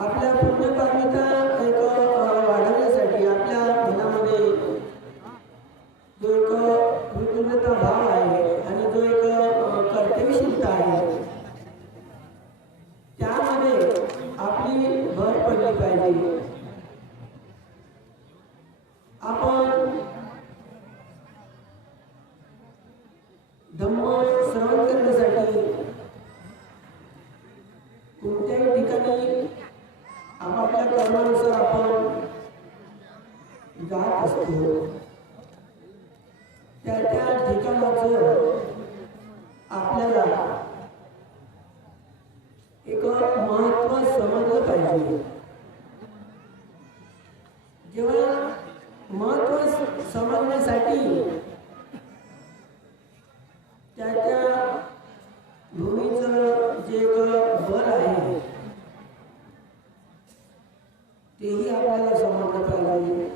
आपल्या पुण्यकामिता आपापल्या कर्मानुसार आपण जात असतो, त्या त्या ठिकाणाचं आपल्याला एक महत्त्व समजलं पाहिजे. जेव्हा महत्त्व समजण्यासाठी त्या त्या भूमीचं जे एक बल आहे तेही आपल्याला समजलं पाहिजे.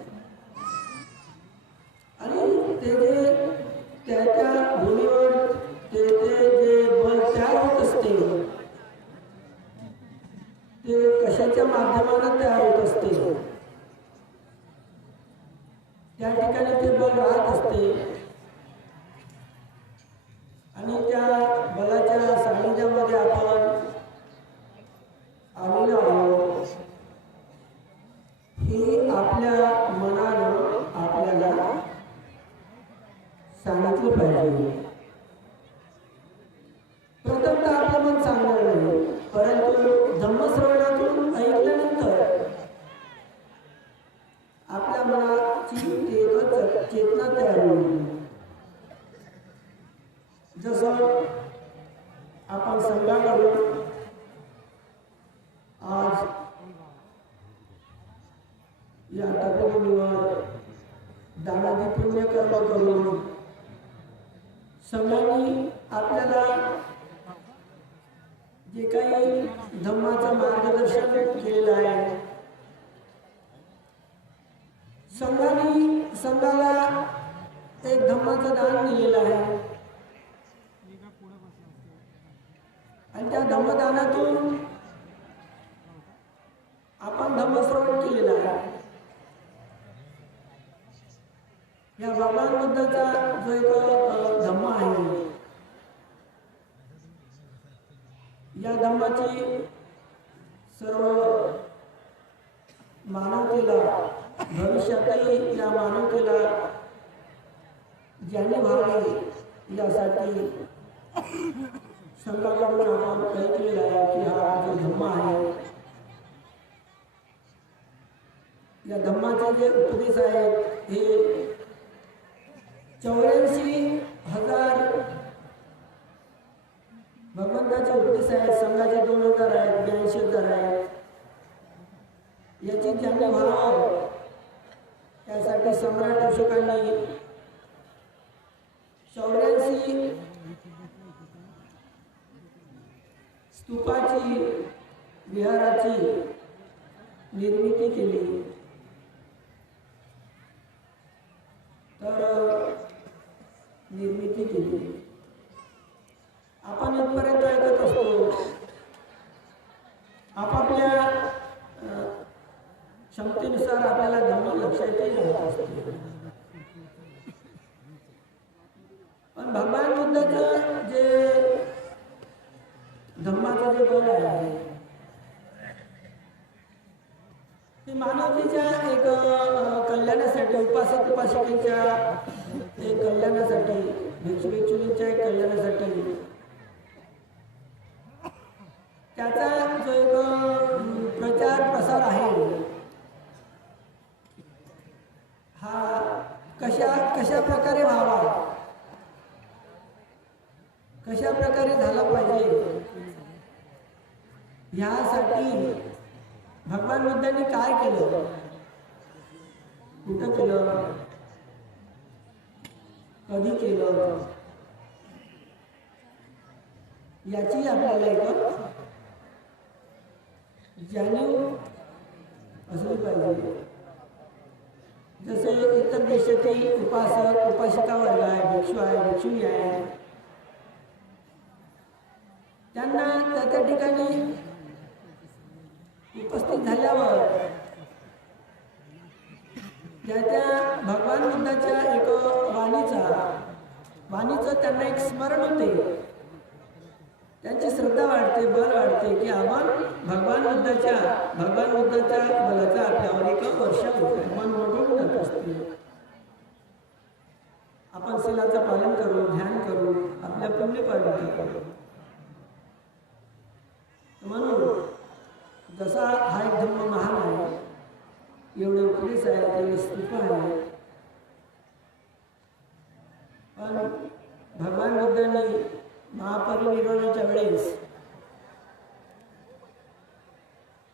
आणि ते जे त्या त्या भूमीवर ते जे बल तयार होत असते ते कशाच्या माध्यमाने तयार होत असते, त्या ठिकाणी ते बल राहत असते आणि त्या बलाच्या सानिध्यामध्ये आपण आलेलो आहोत हे आपल्या मनानं आपल्याला सांगितलं पाहिजे. प्रथमतः आपलं मन सांगणार नाही, परंतु धम्मश्रवणातून ऐकल्यानंतर आपल्या मनाची चेतना तयार होईल. जसं आपण संघाकडून आज या तपोभूमीवर दानादी पुण्यकर्म करून संघाने आपल्याला जे काही धम्माचं मार्गदर्शन केलेलं आहे, संघाला एक धम्माचं दान दिलेलं आहे आणि त्या धम्मदानातून आपण धम्मश्रवण केलेलं आहे. या भगवान बुद्धाचा जो एक धम्म आहे, या धम्माची सर्व मानवतेला भविष्यातही या मानवतेला ज्ञानी व्हावे यासाठी संघाकडून आपण ऐकलेलं आहे की हा जो धम्म आहे, या धम्माचे जे उपदेश आहेत हे 84,000 भगवंताचे उपदेश आहेत. संघाचे 2,000 आहेत, 82,000 आहेत. याची ज्यांनी व्हावं त्यासाठी सम्राट अशोकांनी 84 स्तूपाची विहाराची निर्मिती केली. आपण इथपर्यंत ऐकत असतो, आपापल्या क्षमतेनुसार आपल्याला धम्म लक्षातही राहत असते. पण भगवान बुद्धाचं जे धम्माचं जे बल आहे ते मानवतेच्या एक कल्याणासाठी, उपासक उपासिकेच्या एक कल्याणासाठी, भिक्षू भिक्षुणींच्या एक कल्याणासाठी, त्याचा जो एक प्रचार प्रसार आहे हा कशा प्रकारे व्हावा, कशा प्रकारे झाला पाहिजे यासाठी भगवान बुद्धांनी काय केलं, कुठं केलं, कधी केलं याची आपल्याला एक जाणीव असली पाहिजे. जसे इतर देशातील उपासक उपासिका वर्ग आहे, भिक्षू आहे, भिक्षुणी आहे, त्यांना त्या ठिकाणी उपस्थित झाल्यावर त्या भगवान बुद्धाच्या एक वाणीचं त्यांना एक स्मरण होते, त्यांची श्रद्धा वाढते, बल वाढते की आपण भगवान बुद्धाच्या बलाचा आपल्यावर एक वर्षा होते, मन मोठून जात असते. आपण शिलाचं पालन करू, ध्यान करू, आपल्या पुण्य पालन करू. म्हणून जसा हा एक धर्म महान आहे, एवढे उपदेश आहे, तेवढे स्तुप आहे, पण भगवान बुद्धांनी महापरिनिर्वाणाच्या वेळेस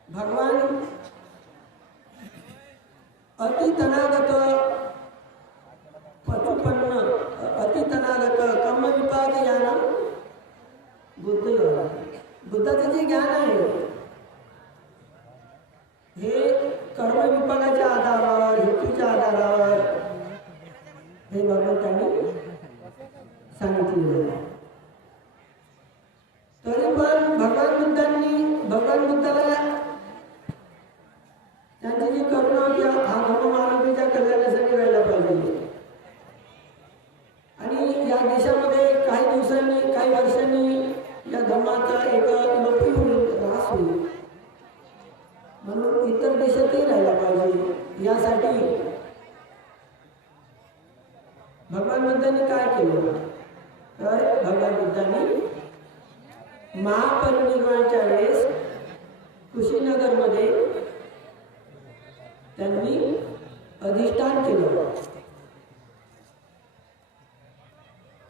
भगवान अतितनागत पचुपन्न अतितनागत कर्मविपाक याना बुद्ध योगा, बुद्धाचं जे ज्ञान आहे हे कर्मविपाकाच्या आधारावर, हेतूच्या आधारावर हे भगवंतांनी सांगितलेलं आहे. तरी पण भगवान बुद्धाला त्यांची जी करुणा होती, हा धर्म मानवतेच्या कल्याणासाठी राहिला पाहिजे. आणि या देशामध्ये काही दिवसांनी, काही वर्षांनी या धर्माचा एक लोपी होईल, ऱ्हास होईल, म्हणून इतर देशातही राहिला पाहिजे. यासाठी भगवान बुद्धांनी काय केलं, तर भगवान बुद्धांनी महापरिनिर्वाणाच्या वेळेस कुशीनगरमध्ये त्यांनी अधिष्ठान केलं.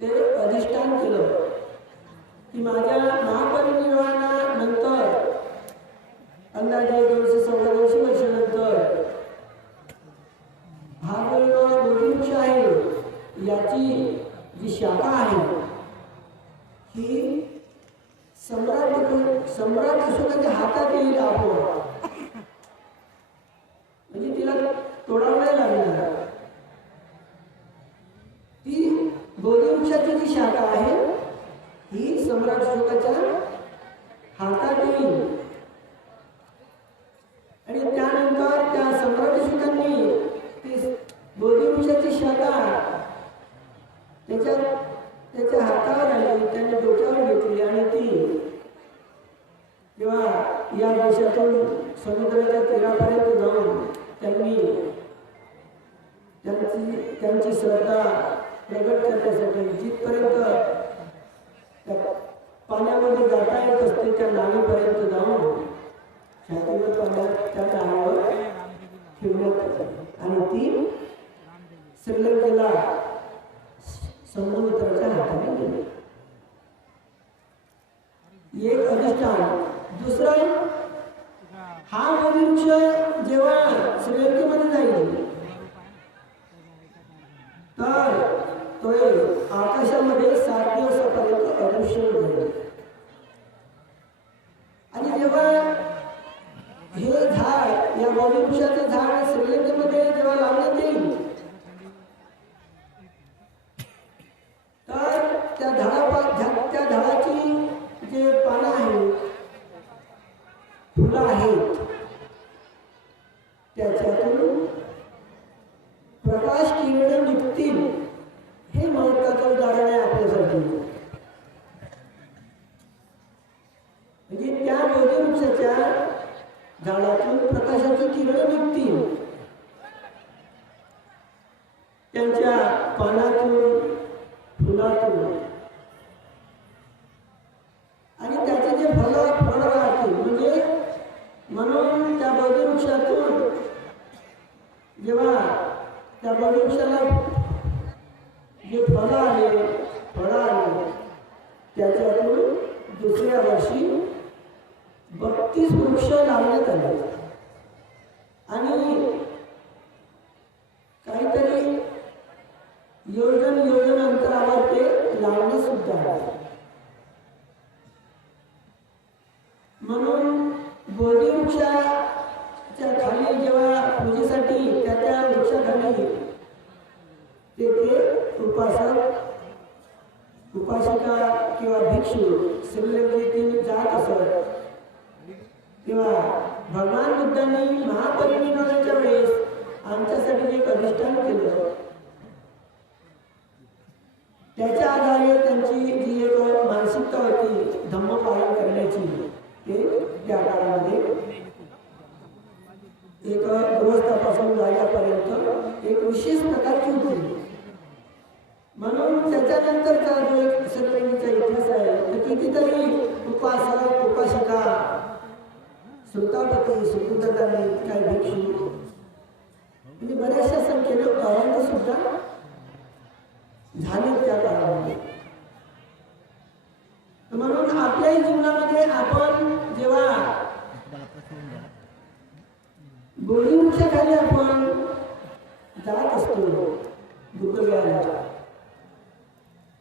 ते अधिष्ठान केलं की माझ्या महापरिनिर्वाणानंतर अंदाजे 200-250 वर्षानंतर हा जो बोधिवृक्ष आहे याची जी शाखा आहे ही सम्राट अशोकाच्या हातात येईल आपोआप, म्हणजे तिला तोडावं नाही लागणार. ती बोधिवृक्षाची जी शाखा आहे ही सम्राट अशोकाच्या हातात येईल आणि त्यानंतर त्या सम्राट अशोकांनी ती बोधिवृक्षाची शाखा त्याच्या हातावर आली, त्याने डोक्यावर घेतली आणि ती जेव्हा या देशातून समुद्राच्या तीरापर्यंत जाऊन त्यांची श्रद्धा प्रगट करण्यासाठी जिथपर्यंत पाण्यामध्ये जाता येत असते त्या नावेपर्यंत जाऊन छातीवर पाण्यात त्या नावावर ठेवण्यात आणि ती श्रीलंकेला समुद्राच्या हाताने गेली. एक अधिष्ठान. दुसरं, हा बोधिवृक्ष जेव्हा श्रीलंकेमध्ये जाईल तर तो आकाशामध्ये 7 दिवसापर्यंत अदृश्य होईल. आणि जेव्हा हे झाड, या बोधिवृक्षाचं झाड श्रीलंकेमध्ये जेव्हा लावण्यात येईल तर त्या झाडाची जे पानं आहेत, फुलं आहेत, त्याच्यातून प्रकाश किरण निघतील. हे महत्त्वाचं उदाहरण आहे आपल्यासाठी. म्हणजे त्या बोधिवृक्षाच्या झाडातून प्रकाशाची किरण निघतील, त्यांच्या पानातून, फुलातून, आणि त्याचे जे फळ राहतील. म्हणजे म्हणून त्या बोधिवृक्षातून जेव्हा त्या बोधिवृक्षाला जे फळं आले त्याच्यातून दुसऱ्या वर्षी 32 वृक्ष लावण्यात आले आणि काहीतरी योजन अंतरावर ते लावणे सुद्धा आहे. म्हणून बोधिवृक्षाच्या खाली जेव्हा पूजेसाठी त्या वृक्षाखाली तेथे उपासिका किंवा भिक्षू श्रीलंकेतील जात असत, तेव्हा भगवान बुद्धांनी महापरिनिर्वाणाच्या वेळेस आमच्यासाठी एक अधिष्ठान केलं. त्याच्या आधारे त्यांची जी एक मानसिकता होती धम्म पालन करण्याची, ते त्या काळामध्ये एक गृहस्थापासून जायपर्यंत एक विशेष प्रकारची होती. म्हणून त्याच्यानंतरचा जो एक श्रीलंकेचा इतिहास आहे, तर कितीतरी उपासक उपासिका श्रोतापती सुकृतदानी काय भिक्षू म्हणजे बऱ्याचशा संख्येनं अवंत सुद्धा झाले त्या काळामध्ये. म्हणून आपल्याही जीवनामध्ये आपण जेव्हा बोधी वृक्षाखाली आपण जात असतो बुद्धगयाला,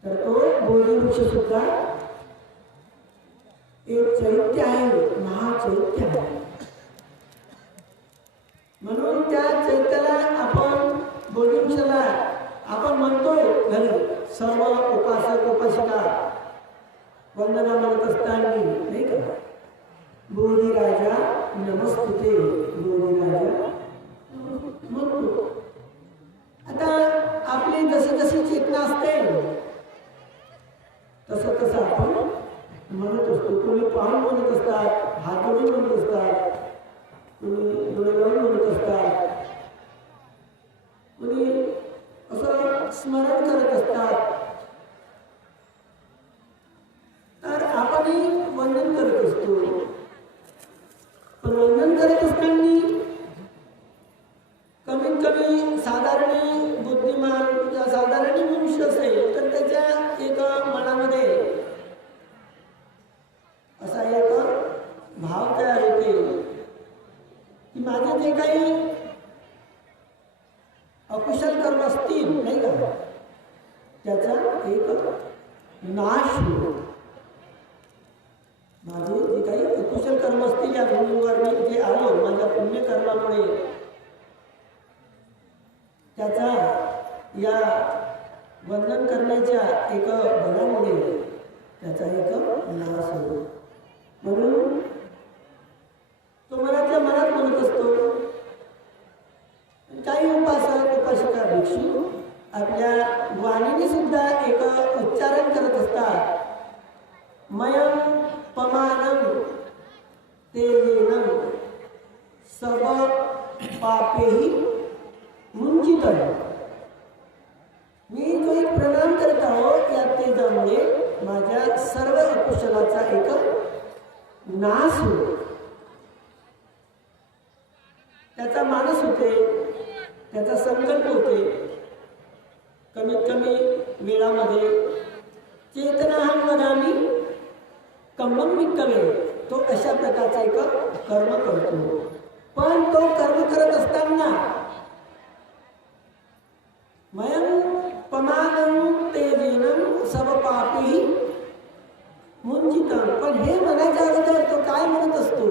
तर तो बोधी वृक्ष सुद्धा एक चैत्य आहे, महाचैत्य आहे. म्हणून त्या चैत्याला आपण बोधी वृक्षाला आपण म्हणतो घरी सर्व उपासक उपासिका वंदना म्हणत असताना नाही का, बोधी राजा नमस्ते, बोधी राजा म्हणतो. आता आपली जशी जशी चेतना असते तसं तसं आपण म्हणत असतो. कोणी पाहून म्हणत असतात, हात जोडून म्हणत असतात, कोणी डोळे लावून म्हणत असतात, कोणी असं स्मरण करत असतात. तर आपणही वंदन करत असतो. पण वंदन करत असताना कमीत कमी साधारण बुद्धिमान किंवा साधारण मनुष्य असेल तर त्याच्या एका मनामध्ये असा एक भाव तयार होते की माझे जे काही अकुशल कर्म असतील नाही का, त्याचा एक नाश होतो. माझे जे काही अकुशल कर्म असतील या भूमीवर मी जे आलो माझ्या पुण्यकर्मामुळे त्याचा या वंदन करण्याच्या एक बलामुळे त्याचा एक नाश होतो. म्हणून तो मनातल्या मनात म्हणत असतो. काही उपासक उपासिका भिक्षू आपल्या वाणीने सुद्धा एक उच्चारण करत असतात. मयम पमानम तेजेनम सब पापेही मुंचित. मी जो एक प्रणाम करत आहोत या तेजामुळे माझ्या सर्व अकुशलाचा एक नाश होतो. त्याचा मानस होते, त्याचा संकल्प होते. कमीत कमी वेळामध्ये चेतनाहं वदामि कम्मं विक्कवे, तो अशा प्रकारचा एक कर्म करतो. पण तो कर्म करत असताना मयं पमानं तेजेनं सब पापी मुंचितं. पण हे म्हणायच्या अगोदर तो काय म्हणत असतो,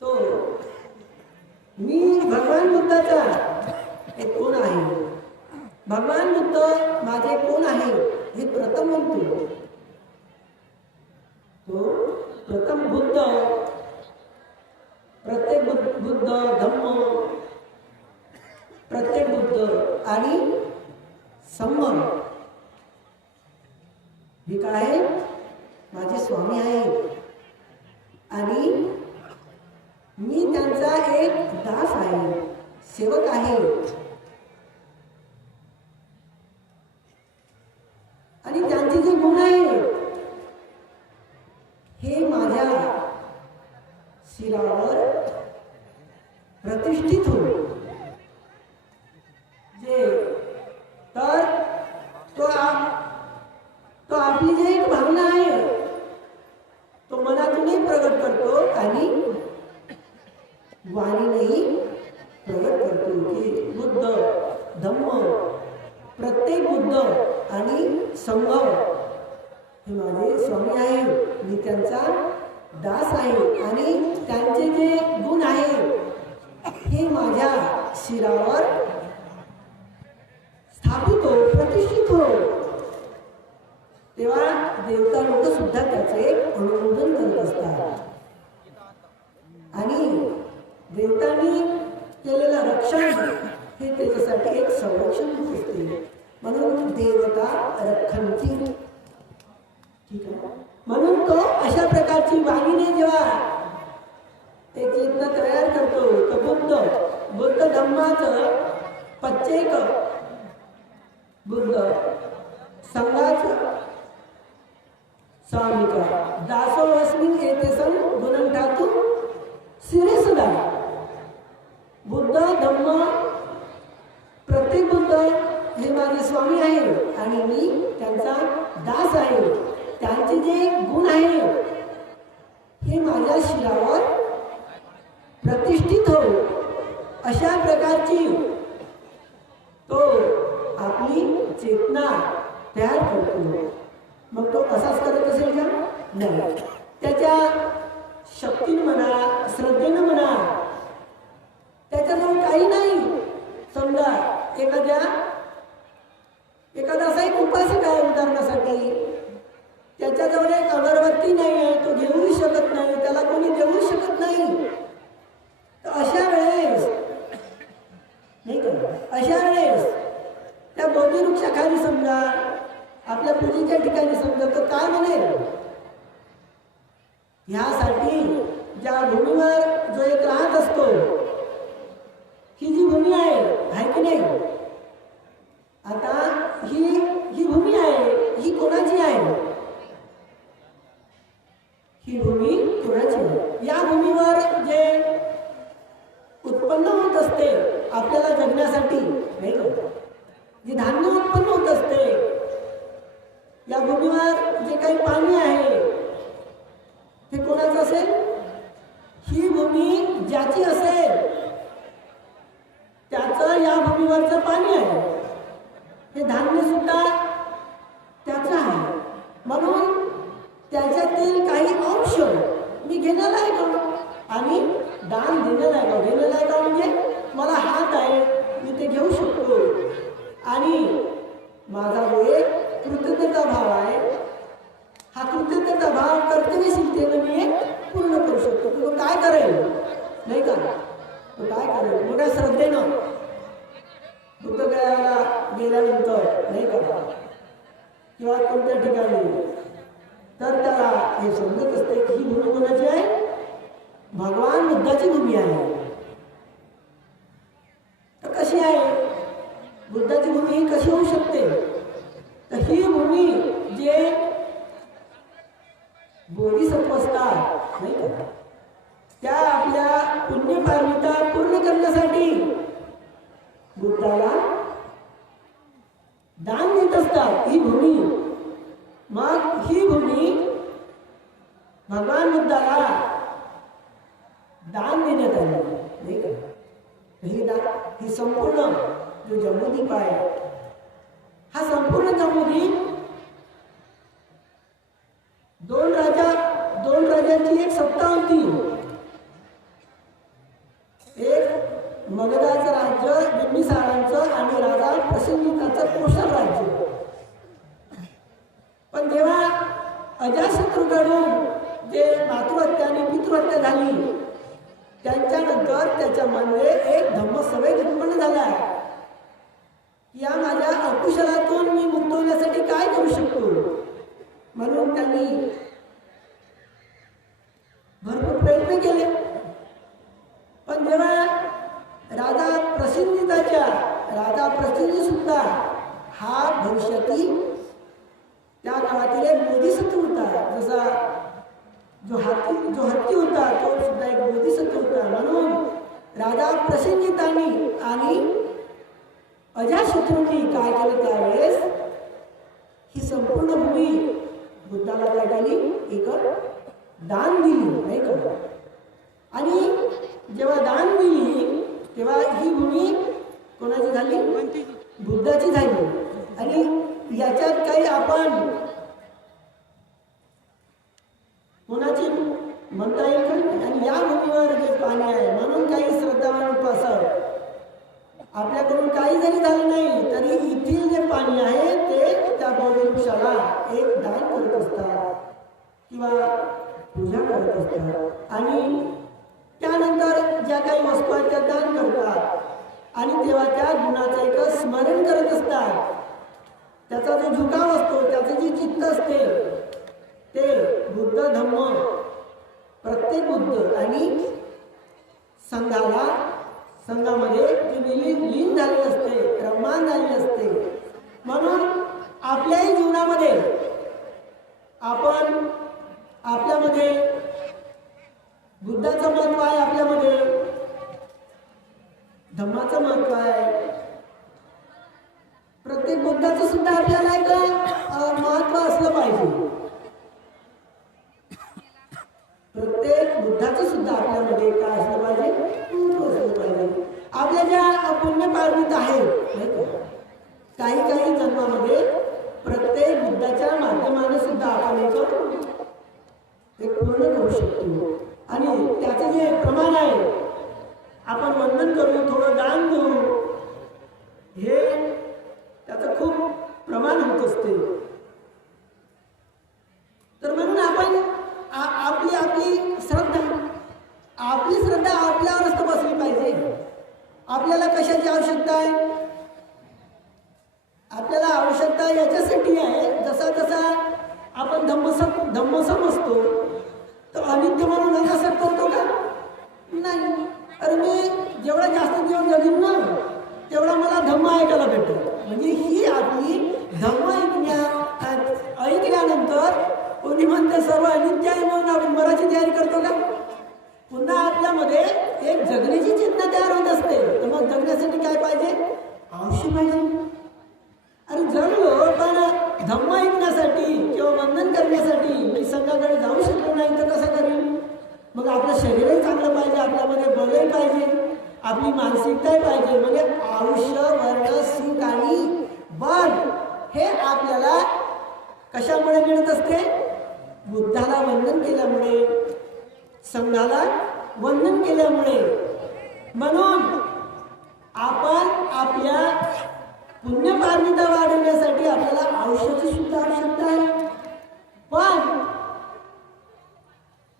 तो मी भगवान बुद्धाचा एक कोण आहे, भगवान बुद्ध माझे कोण आहे हे प्रथम म्हणतो. तो प्रथम बुद्ध, प्रत्येक बुद्ध धम्म, प्रत्येक बुद्ध आणि संगम हे काय आहे, माझे स्वामी आहे आणि मी त्यांचा एक दास आहे, सेवक आहे. आणि त्यांचे जे गुण आहे हे माझ्या शिरावर प्रतिष्ठित हो. जे तर तो आपली जी एक भावना आहे तो मनातूनही प्रगट करतो आणि वाणीनेही प्रगट करतो की बुद्ध धम्म, प्रत्येक बुद्ध आणि संगम हे माझे स्वामी आहे, मी त्यांचा दास आहे आणि त्यांचे जे गुण आहे हे माझ्या शिरावर स्थापित हो, प्रतिष्ठित हो. तेव्हा देवता लोक सुद्धा त्याचे अनुमोदन करत असतात आणि देवतांनी केलेलं रक्षण हे त्याच्यासाठी एक संरक्षण होत असते. म्हणून देवता रक्षणची, ठीक आहे. म्हणून तो अशा प्रकारची वाणीने जेव्हा एक चेतना तयार करतो तर बुद्ध धम्माचं प्रत्येक बुद्ध संघाचं स्वामिका दासोऽस्मिन् एतेषां गुणं ठातुं सिरेसुदा बुद्ध धम्म प्रत्येक बुद्ध हे माझे स्वामी आहे आणि मी त्यांचा दास आहे. त्यांचे जे गुण आहे हे माझ्या शिरावर प्रतिष्ठित हो अशा प्रकारची तो आपली चेतना तयार करतो. मग तो असाच करत असेल का? नाही. त्याच्या शक्तीने म्हणा, श्रद्धेनं म्हणा, त्याच्याजवळ काही नाही. समजा एखादा असा एक उपासक आहे उदाहरणासाठी, त्याच्याजवळ एक अगरबत्ती नाही आहे, तो घेऊही शकत नाही, त्याला कोणी देऊ शकत नाही. तर अशा वेळेस नाही का, अशा वेळेस त्या बोधी वृक्षाखाली समजा आपल्या पूजेच्या ठिकाणी समजा तो काय म्हणेल? ह्यासाठी ज्या भूमीवर जो एक राहत असतो, ही जी भूमी आहे की नाही, आता ही भूमी आहे, ही कोणाची आहे? ही भूमी कोणाची आहे? या भूमीवर जे उत्पन्न होत असते आपल्याला जगण्यासाठी नाही का, जे धान्य उत्पन्न होत असते, या भूमीवर जे काही पाणी आहे ते कोणाचं असेल? ही भूमी ज्याची असेल त्याचं या भूमीवरचं पाणी आहे, हे धान्य सुद्धा त्याचं आहे. म्हणून त्याच्यातील काही अंश मी घेण्याला आहे का आणि दान देण्याला आहे का? देण्याला आहे का म्हणजे मला हात आहे, मी ते घेऊ शकतो आणि माझा जो एक कृतज्ञता भाव आहे, हा कृतज्ञता भाव कर्तव्यशीलतेने मी पूर्ण करू शकतो. तो काय करेल नाही का? तो काय करेल? मोठ्या श्रद्धेनं बुद्धगयाला गेल्यानंतर नाही का, किंवा कोणत्या ठिकाणी, तर त्याला हे समजत असते की ही भूमी कोणाची आहे? भगवान बुद्धाची भूमी आहे. तर कशी आहे बुद्धाची भूमी? ही कशी होऊ शकते? तर ही भूमी जे बोधिसत्व असतात नाही का, त्या आपल्या पुण्यपारमिता पूर्ण करण्यासाठी बुद्धाला दान देत असतात ही भूमी. मग ही भूमी भगवान बुद्धाला दान देण्यात आली नाही का. ही संपूर्ण जो जम्बूद्वीप आहे, हा संपूर्ण जम्बूद्वीप दोन राजांची एक सत्ता होती. एक मगधाचं राज्य बिंबिसारांचं आणि राजा प्रसेनजिताचं कोशल राज्य. पण जेव्हा अजातशत्रूकडून जे मातृहत्या आणि पितृहत्या झाली, त्यांच्यानंतर त्याच्यामध्ये एक धम्मसंवेग उत्पन्न झाला. या माझ्या अकुशलातून मी मुक्त होण्यासाठी काय करू शकतो? म्हणून त्यांनी भरपूर प्रयत्न केले. पण जेव्हा राजा प्रसेनजित सुद्धा हा भविष्यातील त्या काळातील एक बोधिसत्व होता. जसा जो हत्ती होता तो सुद्धा एक बोधिसत्व होता. म्हणून राजा प्रसेनजितांनी आणि अजातशत्रूंनी काय केलं त्यावेळेस, ही संपूर्ण भूमी बुद्धाला काय केली? एक दान दिली नाही का. आणि जेव्हा दान दिली तेव्हा ही भूमी कोणाची झाली? बुद्धाची झाली. आणि याच्यात काही आपण कोणाची म्हणता येईल का? आणि या भूमीवर जे पाणी आहे म्हणून काही श्रद्धावान उपासक आपल्याकडून काही जरी झालं नाही तरी इथील जे पाणी आहे ते त्या बौद्धवृक्षाला एक दान करत असतात किंवा पूजा करत असतात. आणि त्यानंतर ज्या काही वस्तू आहेत त्या दान करतात आणि तेव्हा त्या गुणाचं एक स्मरण करत असतात. त्याचा जो झुकाव असतो, त्याचं जे चित्त असते ते बुद्ध धम्म प्रत्येक बुद्ध आणि संघामध्ये ती लीन झाली असते, रममान झाली असते. म्हणून आपल्याही जीवनामध्ये आपण आपल्यामध्ये बुद्धाचं महत्व आहे, आपल्यामध्ये धम्माचं महत्व आहे. प्रत्येक बुद्धाचं सुद्धा आपल्याला एक महत्व असलं पाहिजे. प्रत्येक बुद्धाचं सुद्धा आपल्यामध्ये काय असलं पाहिजे, महत्व असलं पाहिजे. आपल्या ज्या पुण्यपार्जित आहेत काही जन्मामध्ये प्रत्येक बुद्धाच्या माध्यमाने सुद्धा आपण एक पूर्ण करू शकतो. आणि त्याचं जे प्रमाण आहे, आपण वंदन करू, थोडं दान देऊ, हे त्याचं खूप प्रमाण होत असते. तर म्हणून आपण आपली श्रद्धा आपल्यावरच बसली पाहिजे. आपल्याला कशाची आवश्यकता आहे? आपल्याला आवश्यकता याच्यासाठी आहे, जसा आपण धम्म समजतो तर अनित्य म्हणून असं करतो का? नाही. अरे मी जेवढा जास्त दिवस जगीन ना तेवढा मला धम्म ऐकायला भेटतो. म्हणजे ही आपली धम्म ऐकल्यानंतर कोणी म्हणते सर्व अनित्य आहे म्हणून आपण मराठी तयारी करतो का? पुन्हा आपल्यामध्ये एक जगण्याची चेतना तयार होत असते. तर मग जगण्यासाठी काय पाहिजे? आयुष्य पाहिजे. अरे जगलो पण धम्म ऐकण्यासाठी किंवा वंदन करण्यासाठी मी संघाकडे जाऊ शकलो नाही तर कसं करेन? मग आपलं शरीरही चांगलं पाहिजे, आपल्यामध्ये बलही पाहिजे, आपली मानसिकताही पाहिजे. म्हणजे आयुष्य, वर्ण, सुख आणि बळ हे आपल्याला कशामुळे मिळत असते? बुद्धाला वंदन केल्यामुळे, संघाला वंदन केल्यामुळे. म्हणून आपण आपल्या पुण्यपार्जिता वाढवण्यासाठी आपल्याला आयुष्याची सुद्धा आवश्यकता आहे. पण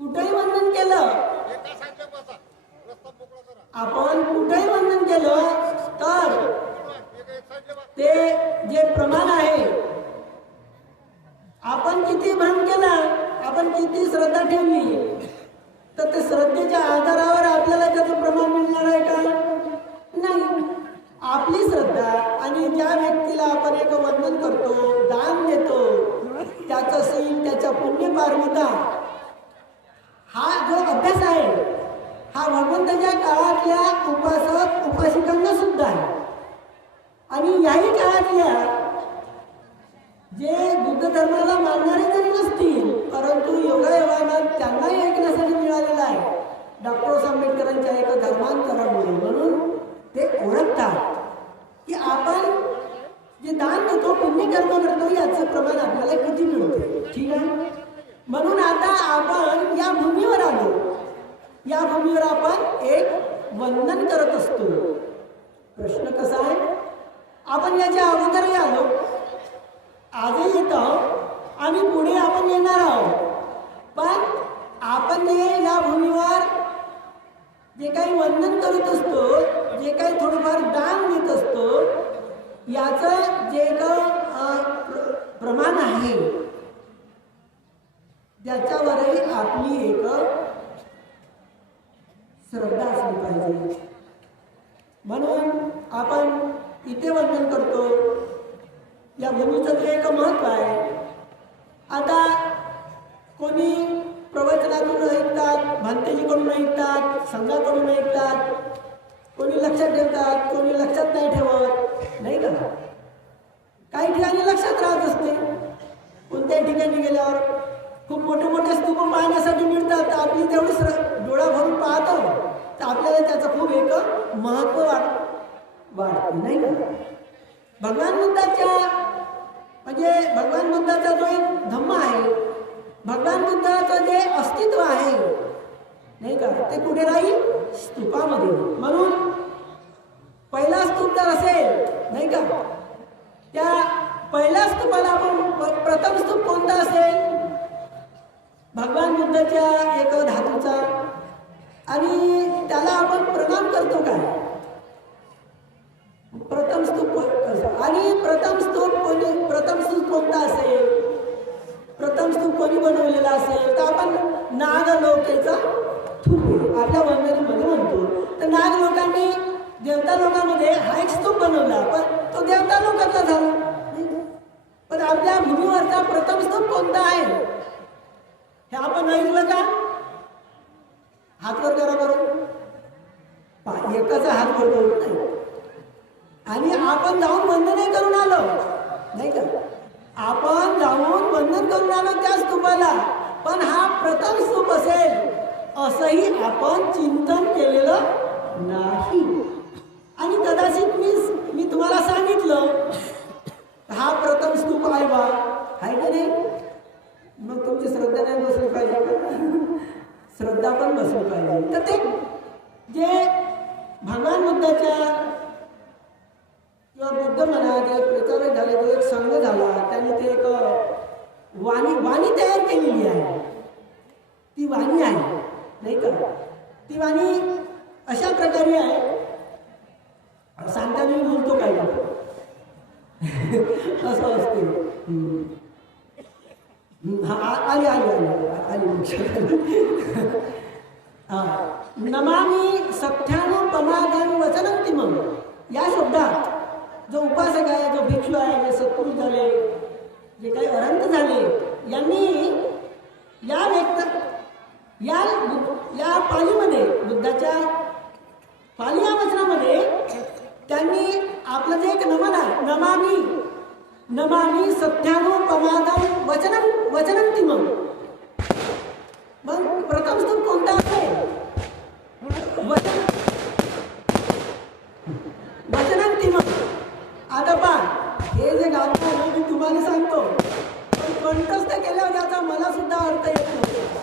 कुठेही वंदन केलं, आपण कुठेही वंदन केलं तर ते जे प्रमाण आहे, आपण किती भ्रम केला, आपण किती श्रद्धा ठेवली, तर ते श्रद्धेच्या आधारावर आपल्याला त्याचं प्रमाण मिळणार आहे का? नाही. आपली श्रद्धा आणि ज्या व्यक्तीला आपण एक वंदन करतो, दान देतो, त्याचं सील, त्याच्या पुण्यपार्जिता, हा जो अभ्यास आहे हा भगवंताच्या काळातल्या उपासक उपासिकांना सुद्धा आहे. आणि याही काळातल्या जे बुद्ध धर्माला मानणारे जरी नसतील, परंतु योगायोगानं त्यांनाही ऐकण्यासाठी मिळालेलं आहे डॉक्टर आंबेडकरांच्या एका धर्मांतरामुळे. म्हणून ते ओळखतात की आपण जे दान देतो, पुण्यकर्म करतो, याचं प्रमाण आपल्याला किती मिळते. ठीक आहे. म्हणून आता आपण या भूमीवर आलो. या भूमीवर आपण एक वंदन करत असतो. प्रश्न कसा आहे? आपण याच्या अगोदरही आलो, आजही येत आहोत आणि पुढे आपण येणार आहोत. पण आपण या भूमीवर जे काही वंदन करत असतो, जे काही थोडंफार दान देत असतो, याचं जे प्रमाण आहे त्याच्यावरही आपली एक श्रद्धा असली पाहिजे. म्हणून आपण इथे वंदन करतो. या भूमीचं जे एक महत्व आहे. आता कोणी प्रवचनातून ऐकतात, भांतेजीकडून ऐकतात, संघाकडून ऐकतात, कोणी लक्षात ठेवतात, कोणी लक्षात नाही ठेवत, नाही का? काही ठिकाणी लक्षात राहत असते. कोणत्याही ठिकाणी गेल्यावर खूप मोठे मोठे स्तूप पाहण्यासाठी मिळतात. आपली तेवढी डोळा भरून पाहतो तर आपल्याला त्याचं खूप एक महत्व वाटते, नाही का? भगवान बुद्धाचा जो एक धम्म आहे, भगवान बुद्धाचं जे अस्तित्व आहे, नाही का, ते कुठे राहील? स्तूपामध्ये. म्हणून पहिला स्तूप जर असेल, नाही का, त्या पहिल्या स्तूपाला आपण प्रथम स्तूप कोणता असेल? भगवान बुद्धाच्या एक धातूचा. आणि त्याला आपण प्रणाम करतो काय? प्रथम स्तूप. आणि प्रथम स्तूप कोणता असेल? प्रथम स्तूप कोणी बनवलेला असेल? तर आपण नागलोकेचा थूप आपल्या वंदनीमध्ये म्हणतो. तर नाग लोकांनी देवता लोकांमध्ये हा एक स्तूप बनवला, पण तो देवता लोकांचा झाला. पण आपल्या भूमीवरचा प्रथम स्तंभ कोणता आहे हे आपण ऐकलं का? हात वर करा बरं. एकाचा हात वर करून नाही. आणि आपण जाऊन वंदनही करून आलो नाही का? आपण जाऊन वंदन करून आलो त्या स्तूपाला, पण हा प्रथम स्तूप असेल असंही आपण चिंतन केलेलं नाही. आणि कदाचित मी तुम्हाला सांगितलं हा प्रथम स्तूप आहे बा, आहे का नाही? मग तुमची श्रद्धा नाही बसली पाहिजे, श्रद्धा पण बसली पाहिजे. तर ते जे भगवान बुद्धाच्या किंवा बुद्ध म्हणा जे प्रचारक झाले, तो एक संघ झाला, त्यांनी ते एक वाणी तयार केलेली आहे. ती वाणी आहे नाही का? ती वाणी अशा प्रकारे आहे, सांगताना मी बोलतो काय असं असते. आली नमामि सत्यानुपमादं वचनंतिमं या शब्दात जो उपासक आहे, जो भिक्षू आहे, जे सत्पुरुष झाले, जे काही अरहंत झाले, यांनी या पालीमध्ये बुद्धाच्या पाली या वचनामध्ये त्यांनी आपलं जे एक नमन आहे, नमामि सत्यानुपमादं वचनंतिमं. मग प्रथम स्तूप कोणता आहे? वचनंतिमं. आता पहा, हे जे गाणं आहे मी तुम्हाला सांगतो, पण कंठस्थ केल्यावर त्याचा मला सुद्धा अर्थ येत नव्हता.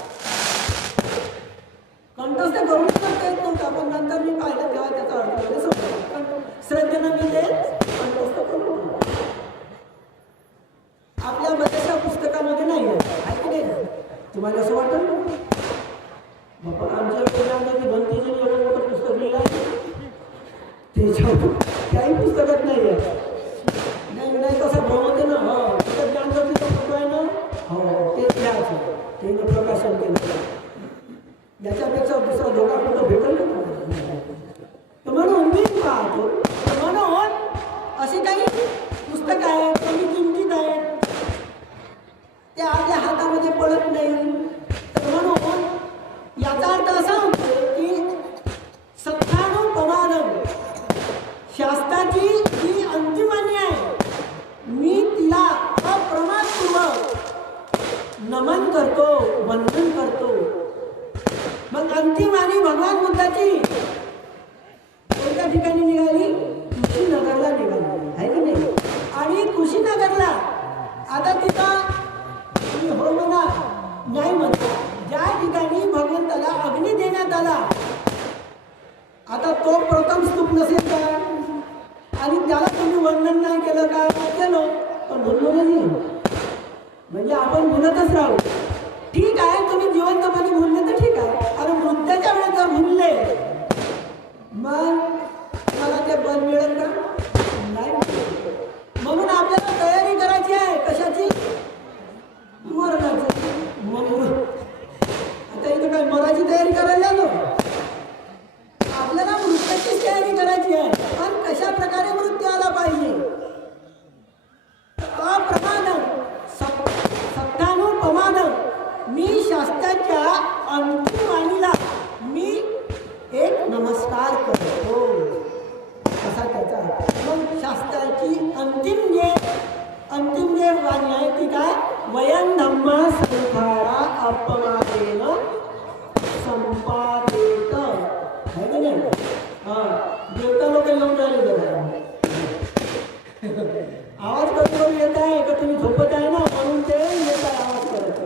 कंठस्थ करून येत नव्हता, पण नंतर मी पाहिलं तेव्हा त्याचा अर्थ समजला. श्रद्धेनं मी ते कंठस्थ करून आपल्या बऱ्याचशा पुस्तकामध्ये नाही आहे की नाही? तुम्हाला असं वाटतं बाबा आमच्या भंतीचे एवढं मोठं पुस्तक लिहिलं त्याच्यावर काही पुस्तकात नाही आहे. नाही तसं भ्रमते ना, हो तिथं ज्ञानगतीचा फोटो आहे ना, हो तेच लिहायचं, ते प्रकाशन केलं. याच्यापेक्षा दुसरा धोका फोटो भेटेल ना. तर म्हणून मी पाहतो, म्हणून अशी काही पुस्तक आहेत, काही किंमतीत आहेत, ते आपल्या हातामध्ये पडत नाही. तर म्हणून याचा अर्थ असा होतो की सत्यानुपमादं, शास्त्राची जी अंतिम वाणी आहे, मी तिला अप्रमादपूर्वक नमन करतो, वंदन करतो. मग अंतिम वाणी भगवान बुद्धाची कोणत्या ठिकाणी निघाली? कुशीनगरला निघाली, आहे की नाही? आणि कुशीनगरला आता तिथं हो म्हणा नाही म्हणतो, ज्या ठिकाणी भगवंताला अग्नी देण्यात आला, आता तो प्रथम स्तूप नसेल का? आणि त्याला तुम्ही वंदन नाही केलं का? केलं, पण बोललो नाही. म्हणजे आपण बोलतच राहू. ठीक आहे, तुम्ही जिवंतपणे बोलले तर ठीक आहे, आणि मृत्यूच्या वेळेस जर बोलले मग मला ते बल मिळेल का? नाही. म्हणून आपल्याला तयारी करायची आहे. कशाची? मरणाची. म्हणून आता इथं काय मराठी तयारी करायला आलो? आपल्याला मृत्यूचीच तयारी करायची आहे, पण कशा प्रकारे मृत्यू आला पाहिजे? अप्रमादं, सत्यानुपमादं. मी शास्त्राच्या अंतिम वाणीला मी एक नमस्कार करतो, असा त्याचा. मग शास्त्राची अंतिम जे वाणी आहे ती काय? वयं धम्मा संखारा अपमानेन संपादेत, है की नाही? देवता लोक येऊन राहिले जरा. आवाज कधी येत आहे का? तुम्ही झोपत आहे ना, म्हणून ते येत आहे आवाज करत.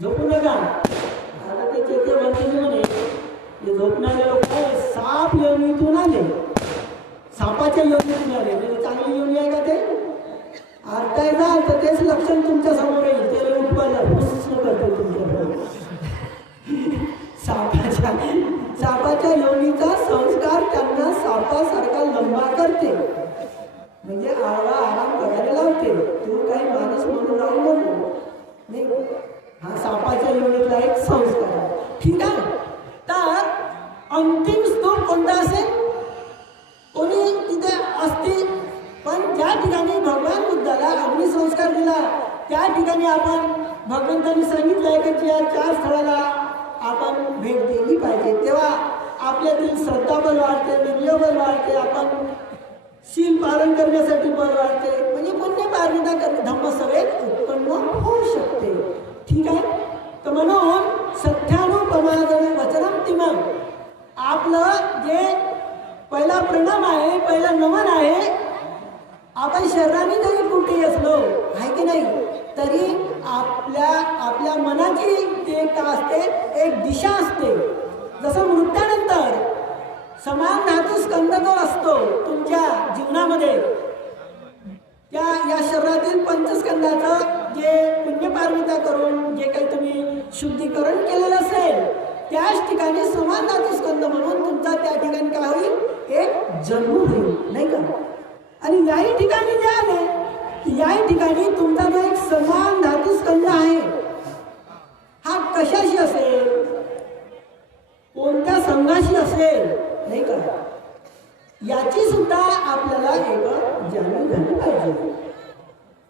झोपू नका. आता ते चेते म्हणते म्हणे ते झोपणारे लोक साप योनीतून आले, सापाच्या योनीतून आले. म्हणजे चांगली योनी आहे का ते? आरताय जाल तर तेच लक्षण तुमच्या समोर येईल. ते उठवायला प्रश्न करतो तुमच्याकडे. सापाच्या योनीचा संस्कार त्यांना सापासारखा लंबा करते, म्हणजे आराम करायला लावते. तू काही माणूस म्हणून राहू नको. हा सापाच्या योनीतला एक संस्कार आहे. ठीक आहे. तर अंतिम स्तूप कोणता असेल? कोणी तिथे असतील, पण ज्या ठिकाणी भगवान बुद्धाला चार स्थळाला आपण भेट दिली पाहिजे, तेव्हा आपल्यातील श्रद्धाबल वाढते, निर्योबल वाढते, आपण शील पालन करण्यासाठी बल वाढते, म्हणजे पुण्य पारमिता करणे धम्मसवेत उत्पन्न होऊ शकते. ठीक आहे. तर म्हणून सत्यानुपमादने वचनम तिमम, आपलं जे पहिला प्रणाम आहे, पहिला नमन आहे. आपण शरीराने जरी कुठे असलो आहे की नाही, तरी आपल्या मनाची ते का असते, एक दिशा असते. जसं मृत्यानंतर समान धातू स्कंद जो असतो तुमच्या जीवनामध्ये, या शरीरातील पंचस्कंदाचं जे पुण्यपारमिता करून जे काही तुम्ही शुद्धीकरण केलेलं असेल, त्याच ठिकाणी समान धातू स्कंद म्हणून तुमचा त्या ठिकाणी काय होईल, एक जन्म होईल, नाही का. आणि याही ठिकाणी जे आले, याही ठिकाणी तुमचा जो एक समान धातू स्कंद आहे, हा कशाशी असेल, कोणत्या संघाशी असेल, नाही का, याची सुद्धा आपल्याला एक जाणीव झाली पाहिजे.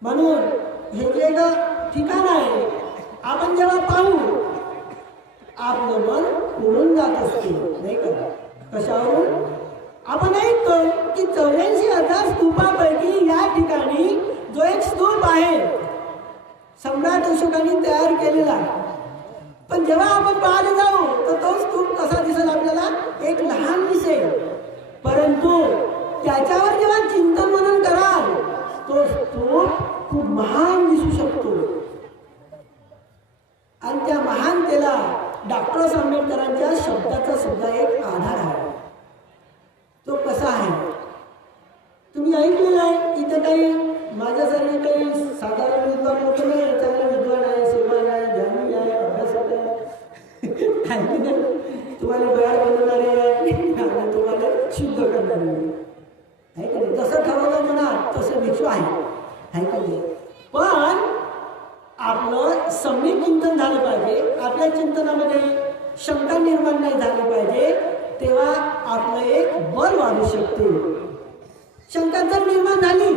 म्हणून हे जे एक ठिकाण आहे, आपण जेव्हा पाहू आपलं मन उडून जात असते, नाही का. कशावरून आपण ऐकतो की 84,000 स्तूपापैकी या ठिकाणी जो एक स्तूप आहे सम्राट अशोकाने तयार केलेला, पण जेव्हा आपण पाहायला जाऊ तर तो स्तूप कसा दिसेल, आपल्याला एक लहान दिसेल. परंतु त्याच्यावर जेव्हा चिंतन मनन कराल, तो स्तूप खूप महान दिसू शकतो. आणि त्या महानतेला डॉक्टर आंबेडकरांच्या शब्दाचा सुद्धा एक आधार आहे. तो कसा आहे तुम्ही ऐकलेला आहे. इथं काही माझ्यासारखे काही साधारण विद्वान लोक नाही, चांगले विद्वान आहे, सेवान आहे, ध्यानी आहे, अभ्यासक आहे, तुम्हाला बाहेर बनवणारे आहे आणि तुम्हाला शुद्ध करणारे आहे का नाही. जसं ठरवलं म्हणा तसं भिक्षू आहे का नाही. पण आपलं सम्यक चिंतन झालं पाहिजे, आपल्या चिंतनामध्ये शंका निर्माण नाही झाली पाहिजे, तेव्हा आपलं एक बल वाढू शकते. शंका जर निर्माण झाली,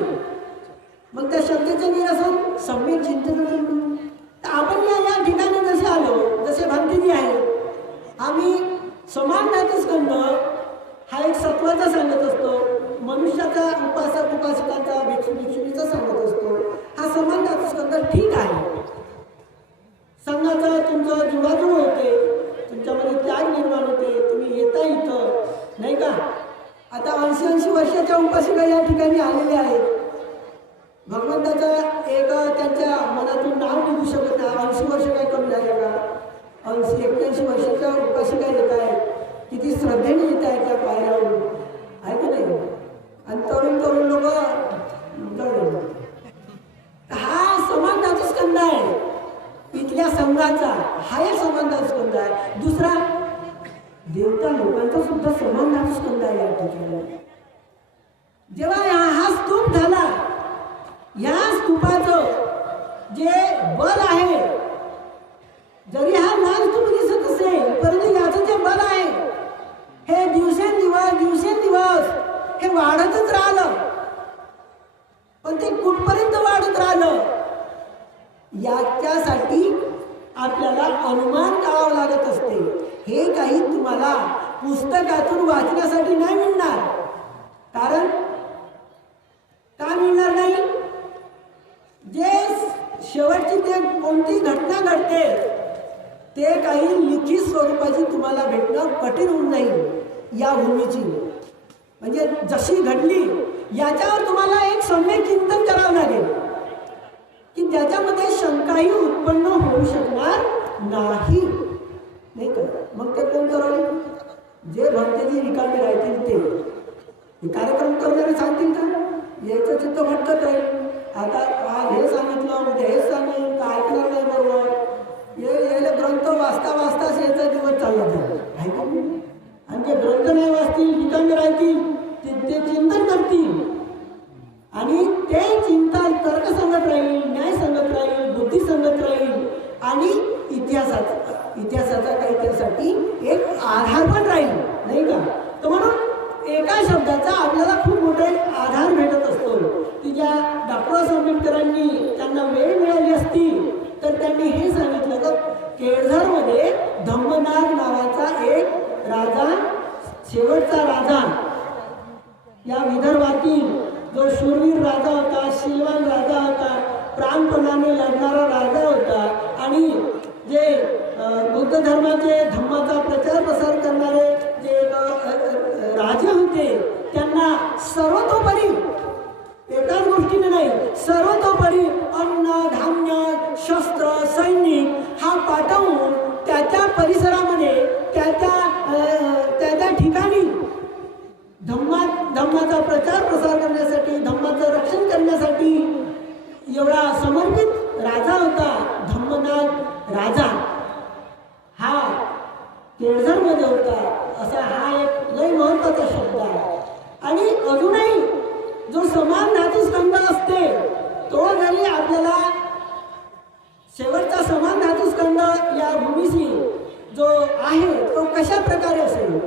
मग त्या शंकेचं निरसन सम्यक चिंतन. तर आपण या ठिकाणी जसे आलो, जसे भक्तीजी आहे, आम्ही समान नातेस्कंद हा एक सत्वाचा सांगत असतो, मनुष्याचा उपासक उपासकांचा भिक्षुणीचा सांगत असतो. हा समान नातेस्कंद ठीक आहे. संघाचा तुमचं जुळाजुळ होते, तुमच्यामध्ये त्याग निर्माण होते, तुम्ही येता इथं, नाही का. आता 80 वर्षाच्या उपासिका या ठिकाणी आलेल्या आहेत. भगवंताचा एक त्यांच्या मनातून नाव निघू शकत नाही. 80 वर्ष काय कमी झाले का. 80-81 वर्षाच्या उपासिका येत आहेत, किती श्रद्धेने येत आहेत त्या पायऱ्यावरून, आहे की नाही. आणि तरुण लोक, हा समान स्कंद आहे इथल्या संघाचा, हा एक समान स्कंद आहे. दुसरा देवता लोकांचा सुद्धा समान स्कंद आहे या ठिकाणी. जेव्हा हा स्तूप झाला, या स्तूपाचं जे बल आहे, जरी हा लहान स्तूप दिसत असेल, परंतु याचं जे बल आहे हे दिवसेंदिवस हे वाढतच राहिलं. पण ते कुठपर्यंत वाढत राहिलं, याच्यासाठी आपल्याला अनुमान काढावं लागत असते. हे काही तुम्हाला पुस्तकातून वाचण्यासाठी नाही मिळणार. कारण का मिळणार नाही, जे शेवटची ते कोणती घटना घडते ते काही लिखित स्वरूपाची तुम्हाला भेटणं कठीण होऊन जाईल या भूमीची. म्हणजे जशी घडली याच्यावर तुम्हाला एक सम्यक चिंतन करावं लागेल की ज्याच्यामध्ये शंकाही उत्पन्न होऊ शकणार नाही, नाही का. मग ते कोण करेल, जे भक्ताची रिकामे राहतील ते कार्यक्रम करणारे सांगतील का, याचं चित्त भटकत राहील. आता आज हे सांगितलं, उद्या हेच सांगेल, तर ऐकणार नाही बरोबर. हे ग्रंथ वाचता याचा दिवस चालला आहे का. आणि ते ग्रंथ नाही वाचतील, रिकामे राहतील, ते चिंतन करतील. आणि ते चिंतन तर्क सांगत राहील, न्याय सांगत राहील, बुद्धी सांगत राहील. आणि इतिहासाचा काही त्यासाठी एक आधार पण राहील, नाही का. तर म्हणून एका शब्दाचा आपल्याला खूप मोठे आधार भेटत असतो. की ज्या डॉक्टर आंबेडकरांनी त्यांना वेळ मिळाली असती तर त्यांनी हे सांगितलं केळझरमध्ये धम्मनाग नावाचा एक राजा, शेवटचा राजा, या विदर्भातील जो शूरवीर राजा होता, शीलवान राजा होता, प्राणपणाने लढणारा राजा होता आणि जे बुद्ध धर्माचे, धम्माचा प्रचार प्रसार करणारे जे राजे होते, त्यांना सर्वतोपरी, एकाच गोष्टीने नाही, सर्वतोपरी अन्न, धान्य, शस्त्र, सैनिक हा पाठवून त्याच्या परिसरामध्ये, त्याच्या ठिकाणी धम्माचा प्रचार प्रसार करण्यासाठी, धम्माचं रक्षण करण्यासाठी एवढा समर्पित राजा होता धम्मनाग राजा. हा केळझरमध्ये होता. असा हा एक लय महत्वाचा शब्द आहे. आणि अजूनही जो समान धातुस्कंध असते, तो जरी आपल्याला शेवटचा समान धातुस्कंध या भूमीशी जो आहे तो कशा प्रकारे असेल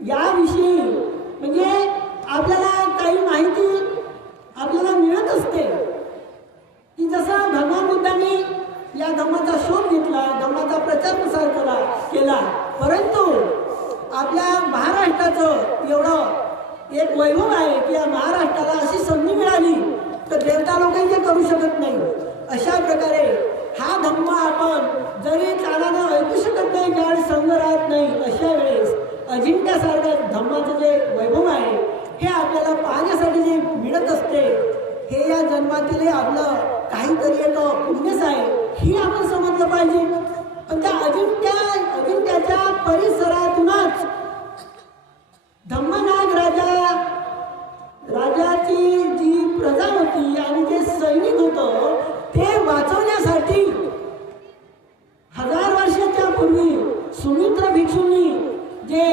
याविषयी म्हणजे आपल्याला काही माहिती आपल्याला मिळत असते की जसं भगवान बुद्धांनी या धम्माचा शोध घेतला, धम्माचा प्रचार प्रसार केला, परंतु आपल्या महाराष्ट्राचं एवढं एक वैभव आहे की या महाराष्ट्राला अशी संधी मिळाली तर देवता लोकही ते करू शकत नाही. अशा प्रकारे हा धम्मा आपण जरी कानानं ऐकू शकत नाही, ज्यावेळेस संग राहत नाही, अशा वेळेस अजिंक्यासारखं धम्माचं जे वैभव आहे हे आपल्याला पाहण्यासाठी जे मिळत असते, हे या जन्मातील आपलं काहीतरी एक पुण्यच आहे, ही आपण समजलं पाहिजे. पण त्या अजिंक्याच्या परिसरातूनच धम्मनाग राजाची जी प्रजा होती आणि जे सैनिक होतं ते वाचवण्यासाठी 1000 वर्षाच्या पूर्वी सुमित्र भिक्षूंनी जे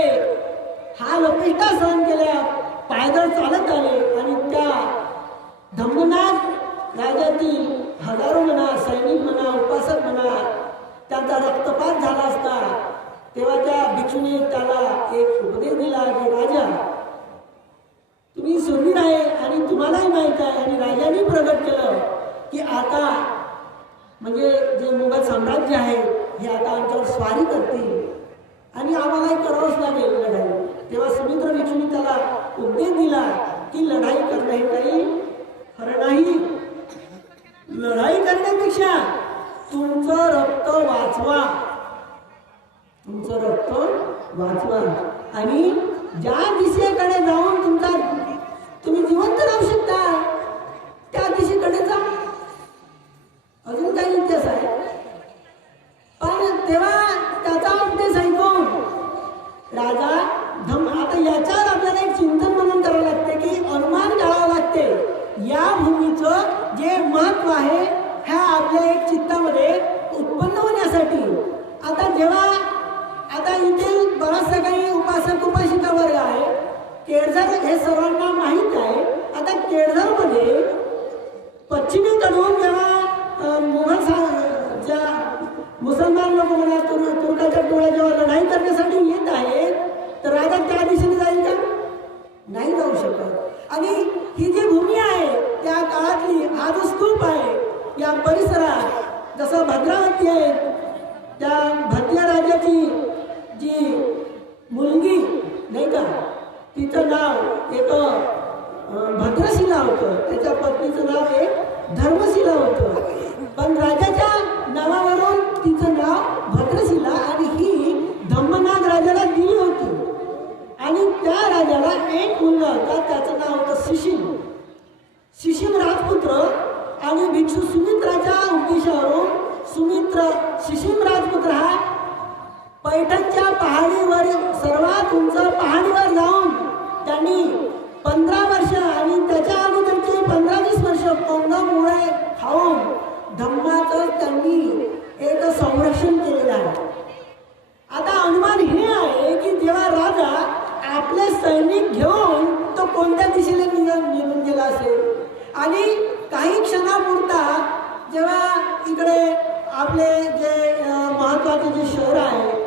हाल अपेष्टा सहन केल्या, पायदळ चालत आले आणि त्या धम्मनाग राजातील हजारो म्हणा, सैनिक म्हणा, उपासक म्हणा, त्यांचा रक्तपात झाला असता तेव्हा त्या भिक्षूने त्याला एक उपदेश दिला की राजा, तुम्ही शूरवीर आहे आणि तुम्हालाही माहित आहे आणि राजाने प्रगट केलं की आता म्हणजे जे मुघल साम्राज्य आहे हे आता आमच्यावर स्वारी करतील आणि आम्हालाही करावंच लागेल लढाई. तेव्हा सुमित्र भिक्षूंनी त्याला उपदेश दिला की लढाई करणं हे काही खरं नाही, लढाई करण्यापेक्षा तुमचं रक्त वाचवा, तुमचं रक्त वाचवा आणि ज्या दिशेकडे जाऊन तुम्ही जिवंत राहू शकता त्या दिशेकडे जा. अजून काही इतिहास आहे. पण तेव्हा त्याचा उपदेश ऐकून राजा आता याच्यावर आपल्याला एक चिंतन म्हणून करावं लागते की अनुमान काढावं लागते या भूमीचं जे महत्व आहे ह्या आपल्या एक चित्तामध्ये उत्पन्न होण्यासाठी. आता इथे बराचसा काही उपासक उपासिका वर्ग आहे. केळझर हे सर्वांना माहीत आहे. आता केळझरमध्ये पश्चिमेकडून जेव्हा मुसलमान लोक म्हणा तुर्काच्या टोळ्या जेव्हा लढाई करण्यासाठी येत आहेत तर राजा त्या दिशेने जाईल का? नाही जाऊ शकत. आणि ही जी भूमी आहे त्या काळातली हा जो स्तूप आहे या परिसरात जसं भद्रावती आहे त्या भद्र्या राजाची जी मुलगी नाही का तिचं नाव एक भद्रशिला होतं, त्याच्या पत्नीचं नाव एक धर्मशिला होतं. पण राजाच्या नावावरून तिचं नाव भद्रशिला आणि ही धम्मनाग राजाला दिली होती. आणि त्या राजाला एक मुलगा होता, त्याचं नाव होतं शिशिम राजपुत्र. आणि भिक्षू सुमित्राच्या उपदेशावरून शिशिम राजपुत्र हा पैठणच्या पहाडीवर सर्वात उंच पहाडीवर जाऊन त्यांनी 15 वर्ष आणि त्याच्या अगोदरचे 15-20 वर्ष कंदमुळे खाऊन धम्माचं त्यांनी एक संरक्षण केलेलं आहे. आता अनुमान हे आहे की जेव्हा राजा आपले सैनिक घेऊन तो कोणत्या दिशेने निघून गेला असेल आणि काही क्षणापुरता जेव्हा इकडे आपले जे महत्वाचे जे शहर आहे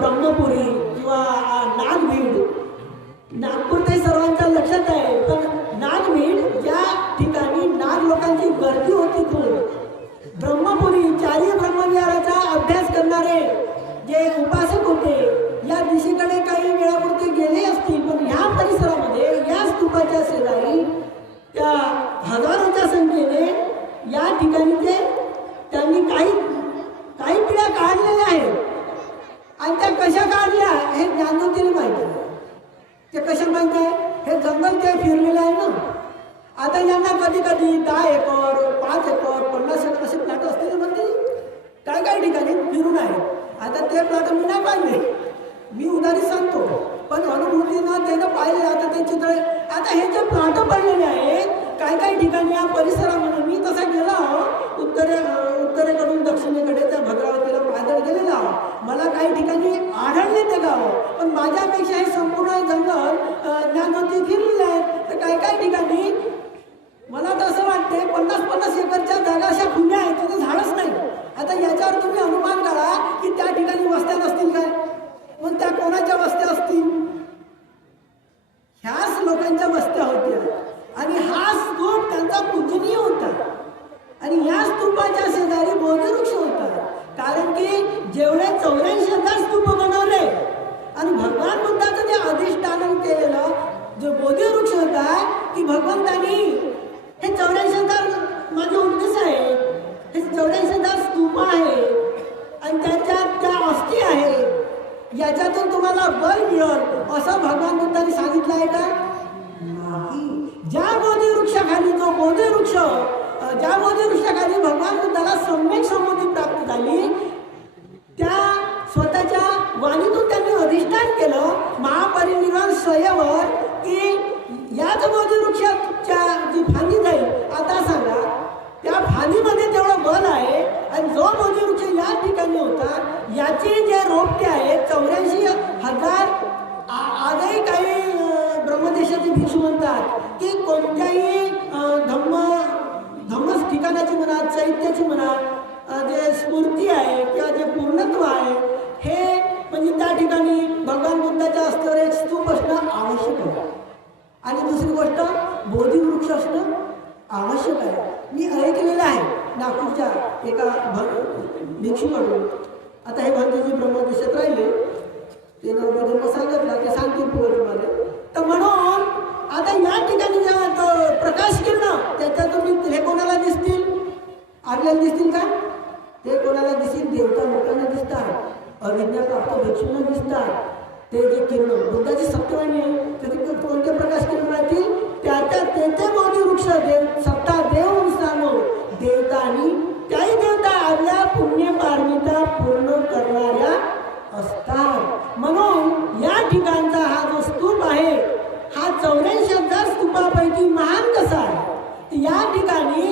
ब्रह्मपुरी किंवा नागभीड, नागपूर ते सर्वांच्या लक्षात आहे. पण नागभीड ज्या ठिकाणी नाग लोकांची गर्दी होती, ब्रह्मपुरी चारी ब्रह्मविहाराचा अभ्यास काढल्या हे ज्ञानज्योतीला माहिती आहे. ते कशा माहित आहे? हे जंगल ते फिरलेलं आहे ना. आता यांना कधी कधी 10 एकर 5 एकर 50 एकर असे प्लॉट असतील म्हणते काय काय ठिकाणी फिरून आहे. आता ते प्लॉट मी नाही पाहिले, मी उदाहरण सांगतो, पण अनुभूतीनं त्यानं पाहिले. आता ते चित्र आता हे जे प्लॉट पडलेले आहेत काय काय ठिकाणी या परिसरामध्ये मी तसा गेला उत्तरेकडून दक्षिणेकडे त्या भद्रावतीला पायदळ गेलेला आहो. मला काही ठिकाणी आढळले ते गाव, पण माझ्यापेक्षा हे संपूर्ण जंगल ज्ञानज्योती फिरलेले आहेत. तर काय काय ठिकाणी मला तर असं वाटते 50-50 एकरच्या जागा अशा खुल्या आहेत तिथे झाडच नाही. आता याच्यावर तुम्ही अनुमान करा की त्या ठिकाणी वस्त्या नसतील काय, मग त्या कोणाच्या वस्त्या असतील? ह्याच लोकांच्या वस्त्या होत्या आणि हा स्तूप त्यांचा पूजनीय होता. आणि या स्तूपाच्या शेजारी बोधिवृक्ष होता. कारण की जेवढे 84,000 स्तूप बनवले आणि भगवान बुद्धाचं जे अधिष्ठान केलेलं जो बोधिवृक्ष होता की भगवंतानी हे 84,000 माझे उपदेश आहे, हे 84,000 स्तूप आहे आणि त्याच्यात त्या अस्थी आहे, याच्यातून तुम्हाला बल मिळेल असं भगवान बुद्धांनी सांगितलं आहे का? नाही. ज्या बोधिवृक्षाखाली जो बोधिवृक्ष ज्या बोधिवृक्षाखाली भगवान बुद्धाला सम्यक संबोधी प्राप्त झाली त्या स्वतःच्या वाणीतून त्यांनी अधिष्ठान केलं महापरिनिर्वाण स्वयंवर की याच बोधिवृक्षाच्या जी फांदी जाईल. आता सांगा त्या फांदीमध्ये तेवढं बल आहे आणि जो बोधिवृक्ष या ठिकाणी होता याचे जे रोपटे आहेत 84,000. आजही काही ब्रह्मदेशाचे भिक्षू म्हणतात की कोणत्याही धम्म ठिकाणाची म्हणा चैत्याची म्हणा जे स्फूर्ती आहे किंवा जे पूर्णत्व आहे हे म्हणजे त्या ठिकाणी भगवान बुद्धाच्या असल्यावर एक स्तूप असणं आवश्यक आहे. आणि दुसरी गोष्ट बोधिवृक्ष असणं आवश्यक आहे. मी ऐकलेलं आहे नागपूरच्या एका भिक्षूकडून. आता हे भंतेजी ब्रह्मदेशात राहिले ते नवजन्म सांगितलं ते सांगतील पुढे तुम्हाला. तर म्हणून आता या ठिकाणी प्रकाश किरण त्याच्यातून हे कोणाला दिसतील? आपल्याला दिसतील का? ते कोणाला दिसतील? देवता लोकांना दिसतात, अविज्ञा प्राप्त भिक्षूंना दिसतात. ते जे किरण बुद्धाची सत्यवाणी आहे त्याचे कोणते प्रकाश किरण राहतील? त्याच्या तेथे बोधिवृक्ष देव सत्ता देव सांगो देवता आणि त्याही देवता आपल्या पुण्य पारमिता पूर्ण करणाऱ्या असतात. म्हणून या ठिकाणचा हा जो स्तूप आहे हा 84,000 स्तूपापैकी महान कसा आहे? या ठिकाणी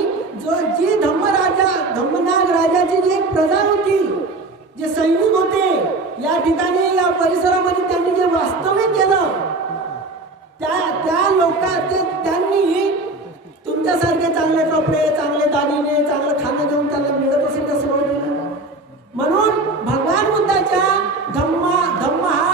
जी धम्मनाग राजाची जी एक प्रजा होती, जे सैनिक होते या ठिकाणी या परिसरामध्ये त्यांनी जे वास्तव्य केलं त्या त्यांनी तुमच्यासारखे चांगले कपडे चांगले दागिने चांगलं खाणं घेऊन त्यांना मिळत असेल तर सगळं केलं. म्हणून भगवान बुद्धाच्या धम्म हा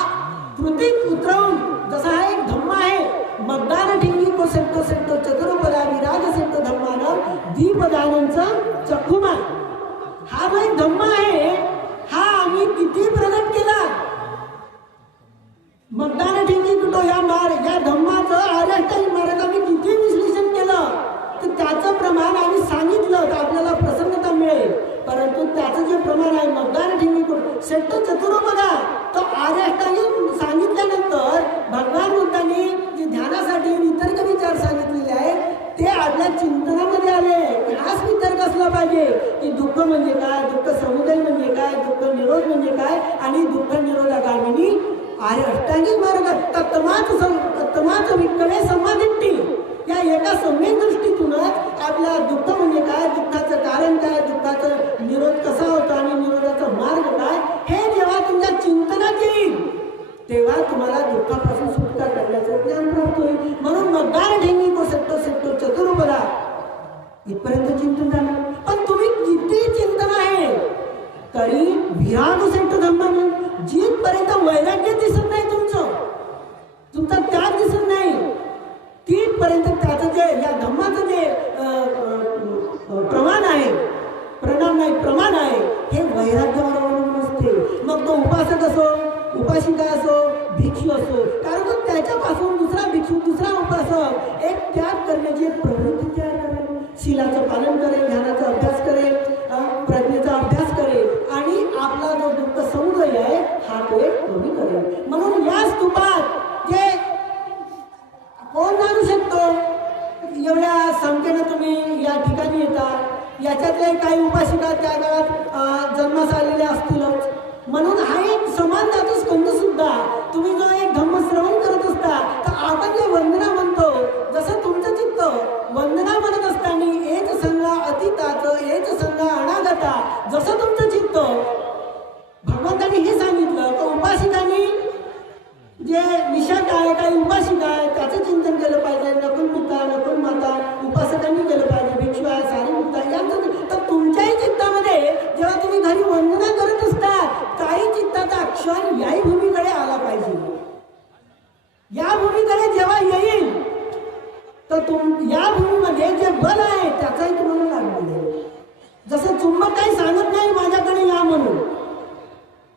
कृतीत उतरवून जसा हा एक धम्म आहे मगदान ठिंगी को सेट्टो सेट्टो चतुर्पदा विराज सेट्टो धम्मानं दीपदानंचं चखुमा. हा जो एक धम्म आहे हा आम्ही किती प्रगट केला. मगदान ठिंगी कुठो या धम्माचं आर्यष्टांगिक मार्ग आम्ही किती विश्लेषण केलं तर त्याचं प्रमाण आम्ही सांगितलं तर आपल्याला प्रसन्नता मिळेल. परंतु त्याचं जे प्रमाण आहे मगदान ठिंगी कुठं सेट्टो चतुर्पदा तो आर्यष्टांगिक सांगितल्यानंतर भगवान बुद्धांनी जे ध्यानासाठी वितर्क विचार सांगितलेले आहेत ते आपल्या चिंतनामध्ये आले. हाच वितर्क असला पाहिजे की दुःख म्हणजे काय, दुःख समुदय म्हणजे काय, दुःख निरोध म्हणजे काय आणि दुःख निरोधागामिनी आर्य अष्टांगिक मार्ग तत्माच विकळे समाधिट्टी या एका सम्यक दृष्टीतूनच आपल्या दुःख म्हणजे काय, दुःखाचं कारण काय, दुःखाचा निरोध कसा होतो आणि निरोधाचा मार्ग काय हे जेव्हा तुमच्या चिंतनात येईल तेव्हा तुम्हाला दुःखापासून सुटका करण्याचं ज्ञान प्राप्त होईल. म्हणून मगदान ठेंगी को सेट्टो सेट्टो चतुर्पदा इथपर्यंत चिंतन झालं. पण तुम्ही किती चिंतन आहे तरी विराग सेट्टो धम्म जिथपर्यंत वैराग्य दिसत नाही तुमचा त्याग दिसत नाही तिथपर्यंत त्याचं जे या धम्माचं जे प्रमाण आहे प्रमाण आहे हे वैराग्यावर अवलंबून असते. मग तो उपासक असो उपासिका असो भिक्षू असो कारण तो त्याच्यापासून दुसरा भिक्षू दुसरा उपासक एक त्याग करण्याची एक प्रवृत्ती तयार करेल. शीलाचं पालन करेल, ध्यानाचा अभ्यास करेल, प्रज्ञेचा अभ्यास करेल आणि आपला जो दुःख समुदाय आहे हा तो एक कमी संख्येनं तुम्ही या ठिकाणी येता, याच्यातले काही उपासिका त्या काळात जन्मास आलेल्या असतीलच. म्हणून हा एक समान धातू स्कंद सुद्धा तुम्ही जो एक धम्मश्रवण करत असता, तर आपण जे वंदना म्हणतो, जसं तुमचं चित्त वंदना म्हणत असताना एच संगा अतीताचं एच संगा अनागता, जसं तुमचं चित्त भगवंतांनी हे सांगितलं की उपासिकांनी जे विषाद आहे, काही उपासिका आहे त्याचं चिंतन केलं पाहिजे. नकुल पिता नकुल माता उपासकांनी केलं पाहिजे. भिक्षू आहे सारी मुक्ता यांचं. तर तुमच्याही चित्तामध्ये जेव्हा तुम्ही घरी वंदना करत असता, काही चित्ताचा क्षण याही भूमीकडे आला पाहिजे. या भूमीकडे जेव्हा येईल तर या भूमीमध्ये जे बल आहे त्याचाही तुम्हाला लाभ मिळेल. जसं चुंबक काही सांगत नाही माझ्याकडे या म्हणून,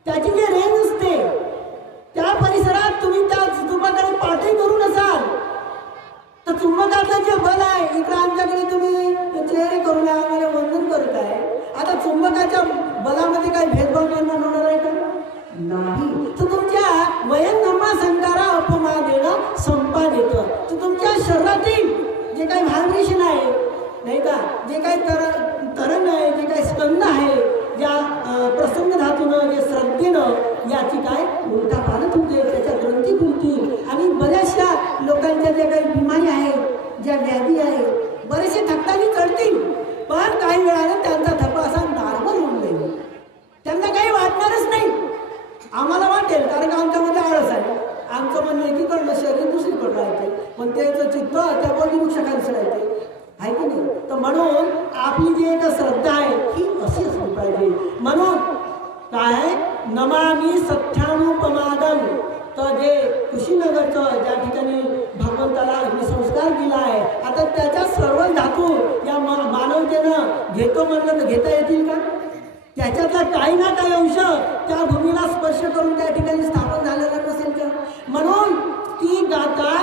त्याची जी रेंज असते त्या परिसरात तुम्ही त्या चुंबकाकडे पाठही करू नसाल तर चुंबकाचं जे बल आहे, इकडे आमच्याकडे तुम्ही चेहरे करून आम्हाला वंदन करत आहे, आता चुंबकाच्या बलामध्ये काही भेदभाव निर्माण होणार आहे का? नाही. तर तुमच्या वयंगमा संकारा अपमादेनं संपादितं, तर तुमच्या शरीरातील जे काही व्हायब्रेशन आहे नाही का, जे काही तरंग आहे, जे काही स्पंद आहे, या प्रसन्न धातूनं जे श्रद्धेनं याची काय उलटा पालत होते, त्याच्या ग्रंथी खुलतील आणि बऱ्याचशा लोकांच्या ज्या काही बिमारी आहेत, ज्या व्याधी आहेत, बरेचसे थकतानी चढतील, पण काही वेळानं त्यांचा थप्पा असा नॉर्मल होऊन जाईल. त्यांना काही वाटणारच नाही. आम्हाला वाटेल कारण का आमच्यामध्ये आळस आहे. आमचं म्हणणं एकीकडनं शरीर दुसरीकडं राहते, पण त्याचं चित्त त्या बोली वृक्षाखाली राहते आहे की नाही. तर म्हणून आपली जी एक श्रद्धा आहे ही अशी असली पाहिजे. म्हणून काय नमामि सत्यानुपमादम, तर जे कुशीनगरचं ज्या ठिकाणी भगवंताला अग्निसंस्कार दिला आहे, आता त्याच्या सर्व धातू या मानवतेनं घेतो म्हणलं तर घेता येतील का? त्याच्यातला काही ना काही अंश त्या भूमीला स्पर्श करून त्या ठिकाणी स्थापन झालेला नसेल का? म्हणून ती गाथा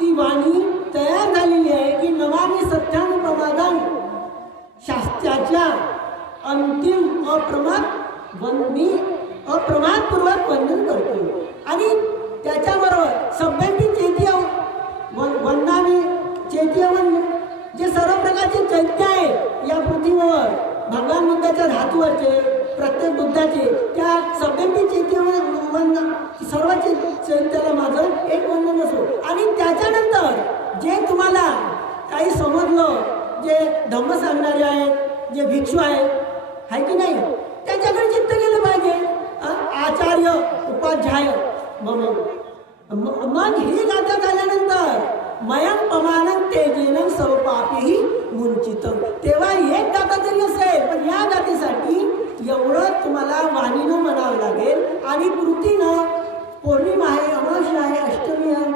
ती वाणी तयार झालेली आहे की नमामि सत्यानुपमादम, शास्त्राच्या अंतिम मी अप्रमादपूर्वक वंदन करतो. आणि त्याच्याबरोबर सभ्यांची चैत्य वंदामी चैत्य जे सर्व प्रकारचे चैत्य आहे या पृथ्वीवर भगवान बुद्धाच्या धातूवरचे प्रत्येक बुद्धाचे त्या सभ्यांची चैत्य वंदन सर्व चैत्याला माझं एक वंदन असो. आणि त्याच्यानंतर जे तुम्हाला काही समजलं, जे धम्म सांगणारे आहेत, जे भिक्षू आहेत आहे की नाही, त्याच्याकडे चित्त केलं पाहिजे. आचार्य उपाध्याय मग ही गाथा झाल्यानंतर मयं पमानं तेजेनं सर्वपापीही मुंचितं, तेव्हा एक गाथा तरी असेल, पण या गाथेसाठी एवढं तुम्हाला वाणीनं म्हणावं लागेल आणि कृतीनं. पौर्णिमा आहे, अमावस्या आहे, अष्टमी आहे,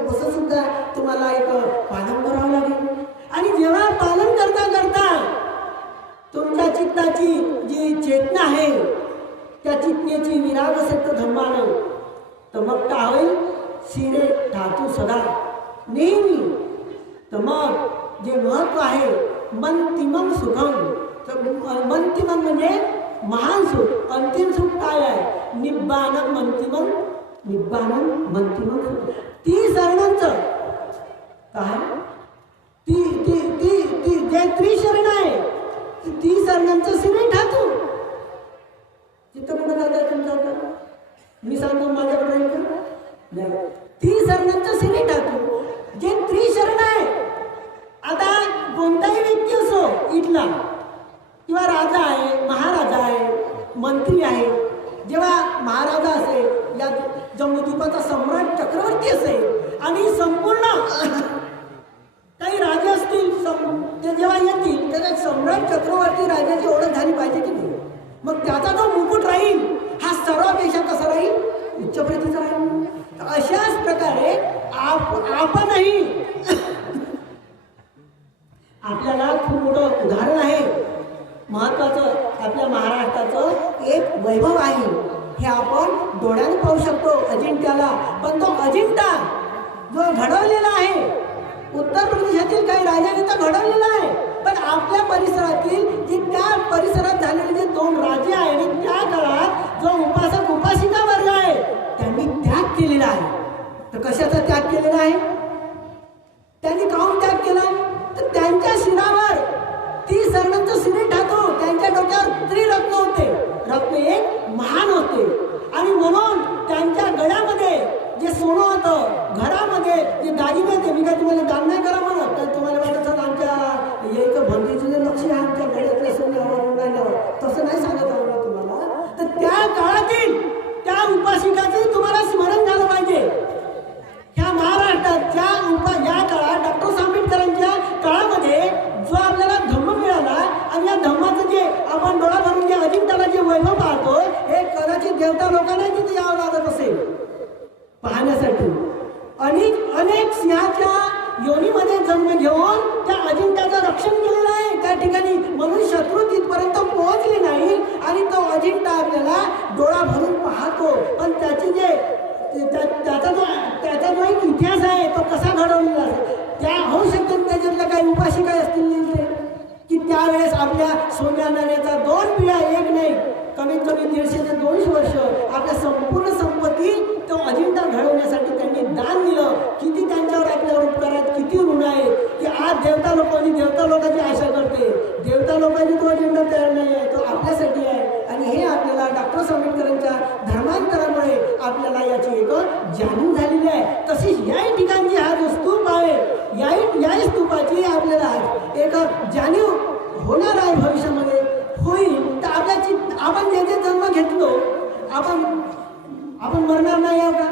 उपसुद्धा तुम्हाला एक पालन करावं लागेल. आणि जेव्हा पालन करता करता तुमच्या चित्ताची जी चेतना आहे त्या चेतनेची विराग असेल तर धम्मानं, तर मग काय होईल? शिरे धातू सदा नेहमी. तर मग जे महत्व आहे मंतिमं सुखम, तर मंतिमं म्हणजे महान सुख. अंतिम सुख काय आहे? निब्बानं मंतिमं, निब्बानं मंतिमं सुख. ती शरणांचं काय ती ती ती ती जे त्रिशरण आहे ती शरणांचं शिरे धातू. चित्त कुठं जातं तुमचं? मी सांगतो माझ्याकडे नाही. ती शरणांचं शिरे धातू जे त्रिशरण आहे. आता कोणताही व्यक्ती असो इथला, किंवा राजा आहे, महाराजा आहे, मंत्री आहे, जेव्हा महाराजा असेल, या जम्बूद्वीपाचा सम्राट चक्रवर्ती असेल आणि संपूर्ण काही राजे असतील, ते जेव्हा येतील त्याच्या सम्राट चक्रवर्ती राजाची ओळख झाली पाहिजे की नाही? मग त्याचा जो मुकुट राहील हा सर्वापेक्षा कसा राहील? उच्च प्रतीचा राहील. अशाच प्रकारे आपणही आपल्याला खूप मोठं उदाहरण आहे महत्वाचं. आपल्या महाराष्ट्राचं एक वैभव आहे, हे आपण डोळ्याने पाहू शकतो अजिंठ्याला. पण तो अजिंठा जो घडवलेला आहे उत्तर प्रदेशातील काही राजांनी तर घडवलेला आहे, पण आपल्या परिसरातील जे त्या परिसरात झालेले जे 2 राजे आहे आणि त्या काळात जो उपासक उपासिका वर्ग आहे त्यांनी त्याग केलेला आहे. तर कशाचा त्याग केलेला आहे? त्यांनी काहून त्याग केला? तर त्यांच्या लहान होते आणि म्हणून त्यांच्या गळ्यामध्ये जे सोनं होतं, घरामध्ये जे दागिने होते, मी काय तुम्हाला दान नाही करा म्हणत, तर तुम्हाला वाटत आमच्या यायचं भंतीचं जे लक्ष आहे आमच्या गळ्यातल्या सोन्यावर नाही लावत, तसं नाही सांगत आहोत मी तुम्हाला. तर त्या काळातील त्या उपासिकाचे तुम्हाला स्मरण झालं पाहिजे. ह्या महाराष्ट्रात या काळात डॉक्टर आंबेडकरांच्या काळामध्ये जो आपल्याला धम्म मिळाला आणि या धम्माचं जे आपण डोळा भरून जे अजिंठ्याला जे वैभव पाहतो, हे कदाचित देवता लोकांना तिथे यावं लागत असेल पाहण्यासाठी. अनेक सिंहाच्या योनीमध्ये जन्म घेऊन त्या अजिंठ्याचं रक्षण केलेलं आहे त्या ठिकाणी, म्हणून शत्रू तिथपर्यंत पोहोचले नाही आणि तो अजिंठा आपल्याला डोळा भरून पाहतो. पण त्याची त्याचा जो एक इतिहास आहे तो कसा घडवलेला आहे, त्या होऊ शकतात त्याच्यातल्या काही उपाशिका असतील की त्यावेळेस आपल्या सोन्या नाण्याचा 2 पिढ्या, एक नाही कमीत कमी 150 ते 200 वर्ष आपल्या संपूर्ण संपत्ती तो अजिंठा घडवण्यासाठी त्यांनी दान दिलं. किती त्यांच्यावर आपल्यावर उपकार आहेत, किती ऋण आहेत की आज देवता लोकांची आशा करते. देवता लोकांची तो अजिंठा तयार नाही आहे, तो आपल्यासाठी आहे. आणि हे आपल्याला डॉक्टर आंबेडकरांच्या धर्मांतरामुळे आपल्याला याची एक जाणीव झालेली आहे. तशीच याही ठिकाणची हा जो स्तूप आहे, याही स्तूपाची आपल्याला एक जाणीव होणार आहे, भविष्यामध्ये होईल. तर आपण जे जन्म घेतलो आपण मरणार नाही आहोत का?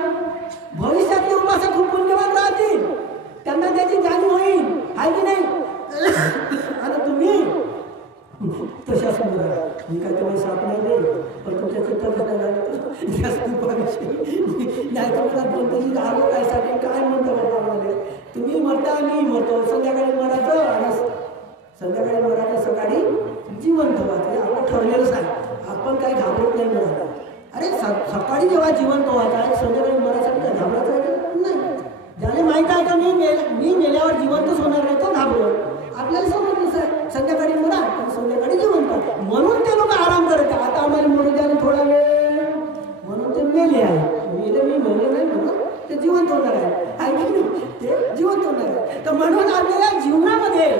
भविष्यातले उपासक खूप पुण्यवान राहतील, त्यांना त्याची जाणीव होईल, आहे की नाही? आता तुम्ही तशा समजा मी काय तुम्हाला साप नाही देईल, पण तुमच्या चित्तात नाही तुम्हाला कोणतंही आलो कायसाठी काय म्हणतो बाबा, तुम्ही मरता मी मरतो, संध्याकाळी मरायचं आणि संध्याकाळी मरायचं, सकाळी जिवंत व्हायचं. आपण ठरलेलंच आहे, आपण काही घाबरत नाही मरायला. अरे सकाळी जेव्हा जिवंत व्हायचं आहे, संध्याकाळी मरायसाठी काय घाबरायचं आहे नाही. ज्याला माहीत आहे का मी मेल्यावर जिवंतच होणार नाही, तो घाबरतो. आपल्याला समजलंच आहे संध्याकाळी मरा पण संध्याकाळी जिवंत, म्हणून ते लोक आराम करत. आता आम्हाला मरू द्यायला थोडा वेळ, म्हणून ते मेले आहे. मी मेले नाही म्हणून ते जिवंत होणार आहे, ते जिवंत होणार आहे. तर म्हणून आपल्याला जीवनामध्ये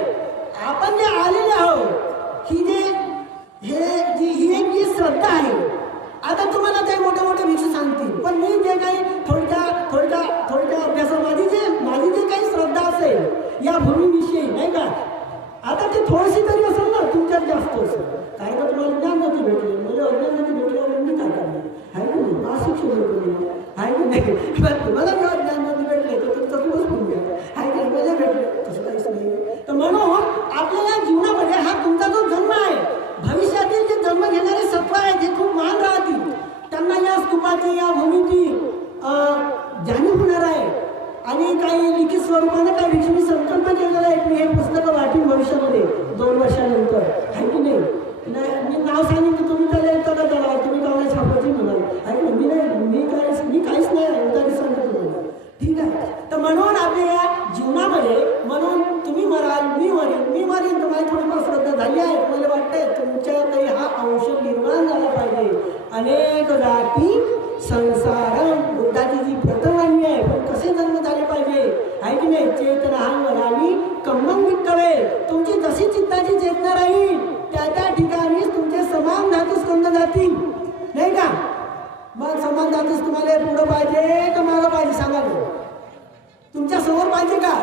आपण जे आलेले आहोत, ही एक जी श्रद्धा आहे. आता तुम्हाला काही मोठे विषय सांगतील, पण मी जे काही थोडक्या अभ्यासामध्ये माझी जे काही श्रद्धा असेल या भूमीविषयी नाही का, आता ते थोडीशी तरी असेल ना, तुमच्यात जास्त असेल. कारण का तुम्हाला ज्ञान नव्हती भेटली, म्हणजे अज्ञान नव्हती भेटल्यावर मी काय करणार आहे की नाही? अशिक्षित होतो आहे की नाही? तुम्हाला जेव्हा ज्ञान नव्हती भेटले तर तुमचं खूपच पुण्य आहे की नाही? भेटले तसं काहीच नाही. तर म्हणून आपल्या जीवनामध्ये हा तुमचा जो जन्म आहे, भविष्यातील जे जन्म घेणारे सत्व आहेत हे खूप महान राहतील. त्यांना या स्तूपाची, या भूमीची जाणीव होणार आहे. आणि काही लिखित स्वरूपाने काही विषयी संकल्प केलेला आहे की हे पुस्तकं वाटेल भविष्यामध्ये 2 वर्षानंतर, आहे की नाही? मी नाव सांगेन की तुम्ही त्याला येतं का, त्याला तुम्ही गावाला छापायची म्हणाल, आहे की नाही? मी काहीच नाही उदाहरण सांगतो तुम्हाला, ठीक आहे? तर म्हणून आपल्या या जीवनामध्ये, म्हणून तुम्ही मराल, मी मरीन, तुम्हाला थोडीफार श्रद्धा झाली आहे, तुम्हाला वाटतंय तुमच्याकडे हा अंश निर्माण झाला पाहिजे. अनेक जाती संसारम, बुद्धाची जी प्रथमवाणी आहे, पण कसे जन्म झाले पाहिजे, आहे की नाही? चेतनाहांवरामी कम्मं विक्कवे, तुमची जशी चित्ताची चेतना राहील त्या ठिकाणीच तुमचे समान धातू स्कंद जातील, नाही का? मग समान धातूस तुम्हाला पुढं पाहिजे का मागं पाहिजे सांगा. तुमच्या समोर पाहिजे का?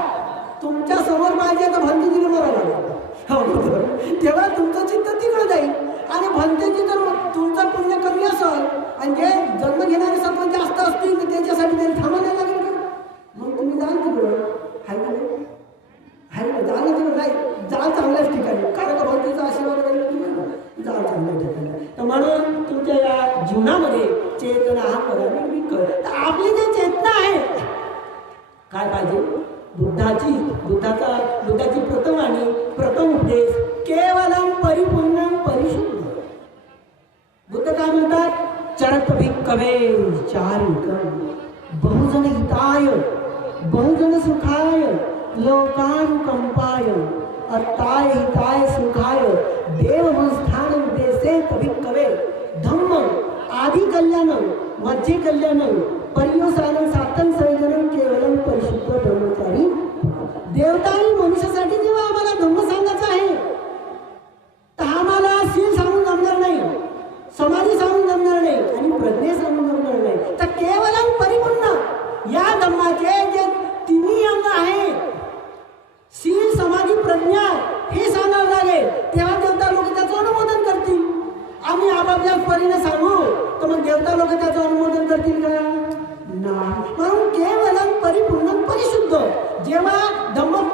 तुमच्या समोर पाहिजे तर भंतीजीला बरोबर, तेव्हा तुमचं चित्त तिकडं जाईल. आणि भंतेची जर तुमचं पुण्य कमी असेल आणि जे जन्म घेणारे सत्व जास्त असतील तर त्याच्यासाठी त्यांनी थांबा नाही लागेल का? मग तुम्ही जाल तिकडं, आहे का नाही? जाल तिकडं नाही, जाल चांगल्याच ठिकाणी, कारण का भंतीचा आशीर्वाद जाल चांगल्या ठिकाणी. तर म्हणून तुमच्या या जीवनामध्ये चेतना हा परामी कर. तर आपली जे चेतना आहे काय पाहिजे? बुद्धाची प्रथम उपदेश केवलम परिपूर्णम परिशुद्ध. बुद्ध काय म्हणतात? चरत भिक्खवे चारिकम बहुजन हिताय बहुजन सुखाय लोकानुकंपाय अत्ताय हिताय सुखाय देवमंस्थान देशे भिक्खवे धम्म आदि कल्याणम मध्य कल्याणम पर्योसानं सातन संयमन केवलम परिशुद्ध ब्रह्मचारी. देवता आणि मनुष्यासाठी जेव्हा आम्हाला धम्म सांगायचं आहे तर आम्हाला शील सांगून जमणार नाही, समाधी सांगून जमणार नाही,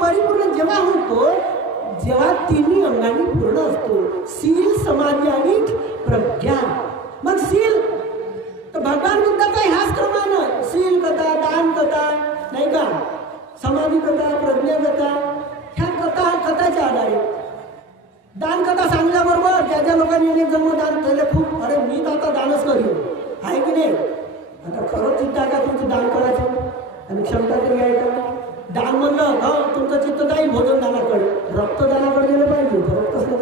परिपूर्ण जेव्हा होतो जेव्हा तिन्ही अंगांनी पूर्ण असतो, शील, समाधी आणि प्रज्ञा. मग शील तर भगवान बुद्धाचा ह्याच क्रमानं शील कथा, दान कथा नाही का, समाधी कथा, प्रज्ञा कथा, ह्या कथाच्या आधारे. दान कथा सांगल्याबरोबर ज्या ज्या लोकांनी अनेक जन्म दान केले खूप, अरे मी तर आता दानच करीन, आहे की नाही. आता खरंच चित्त आहे का तुमचं दान करायचं आणि क्षमता तरी आहे का. दान म्हणलं हा तुमचं चित्त जाईल भोजन दानाकडे, रक्तदानाकडे गेलं पाहिजे. रक्तच नाही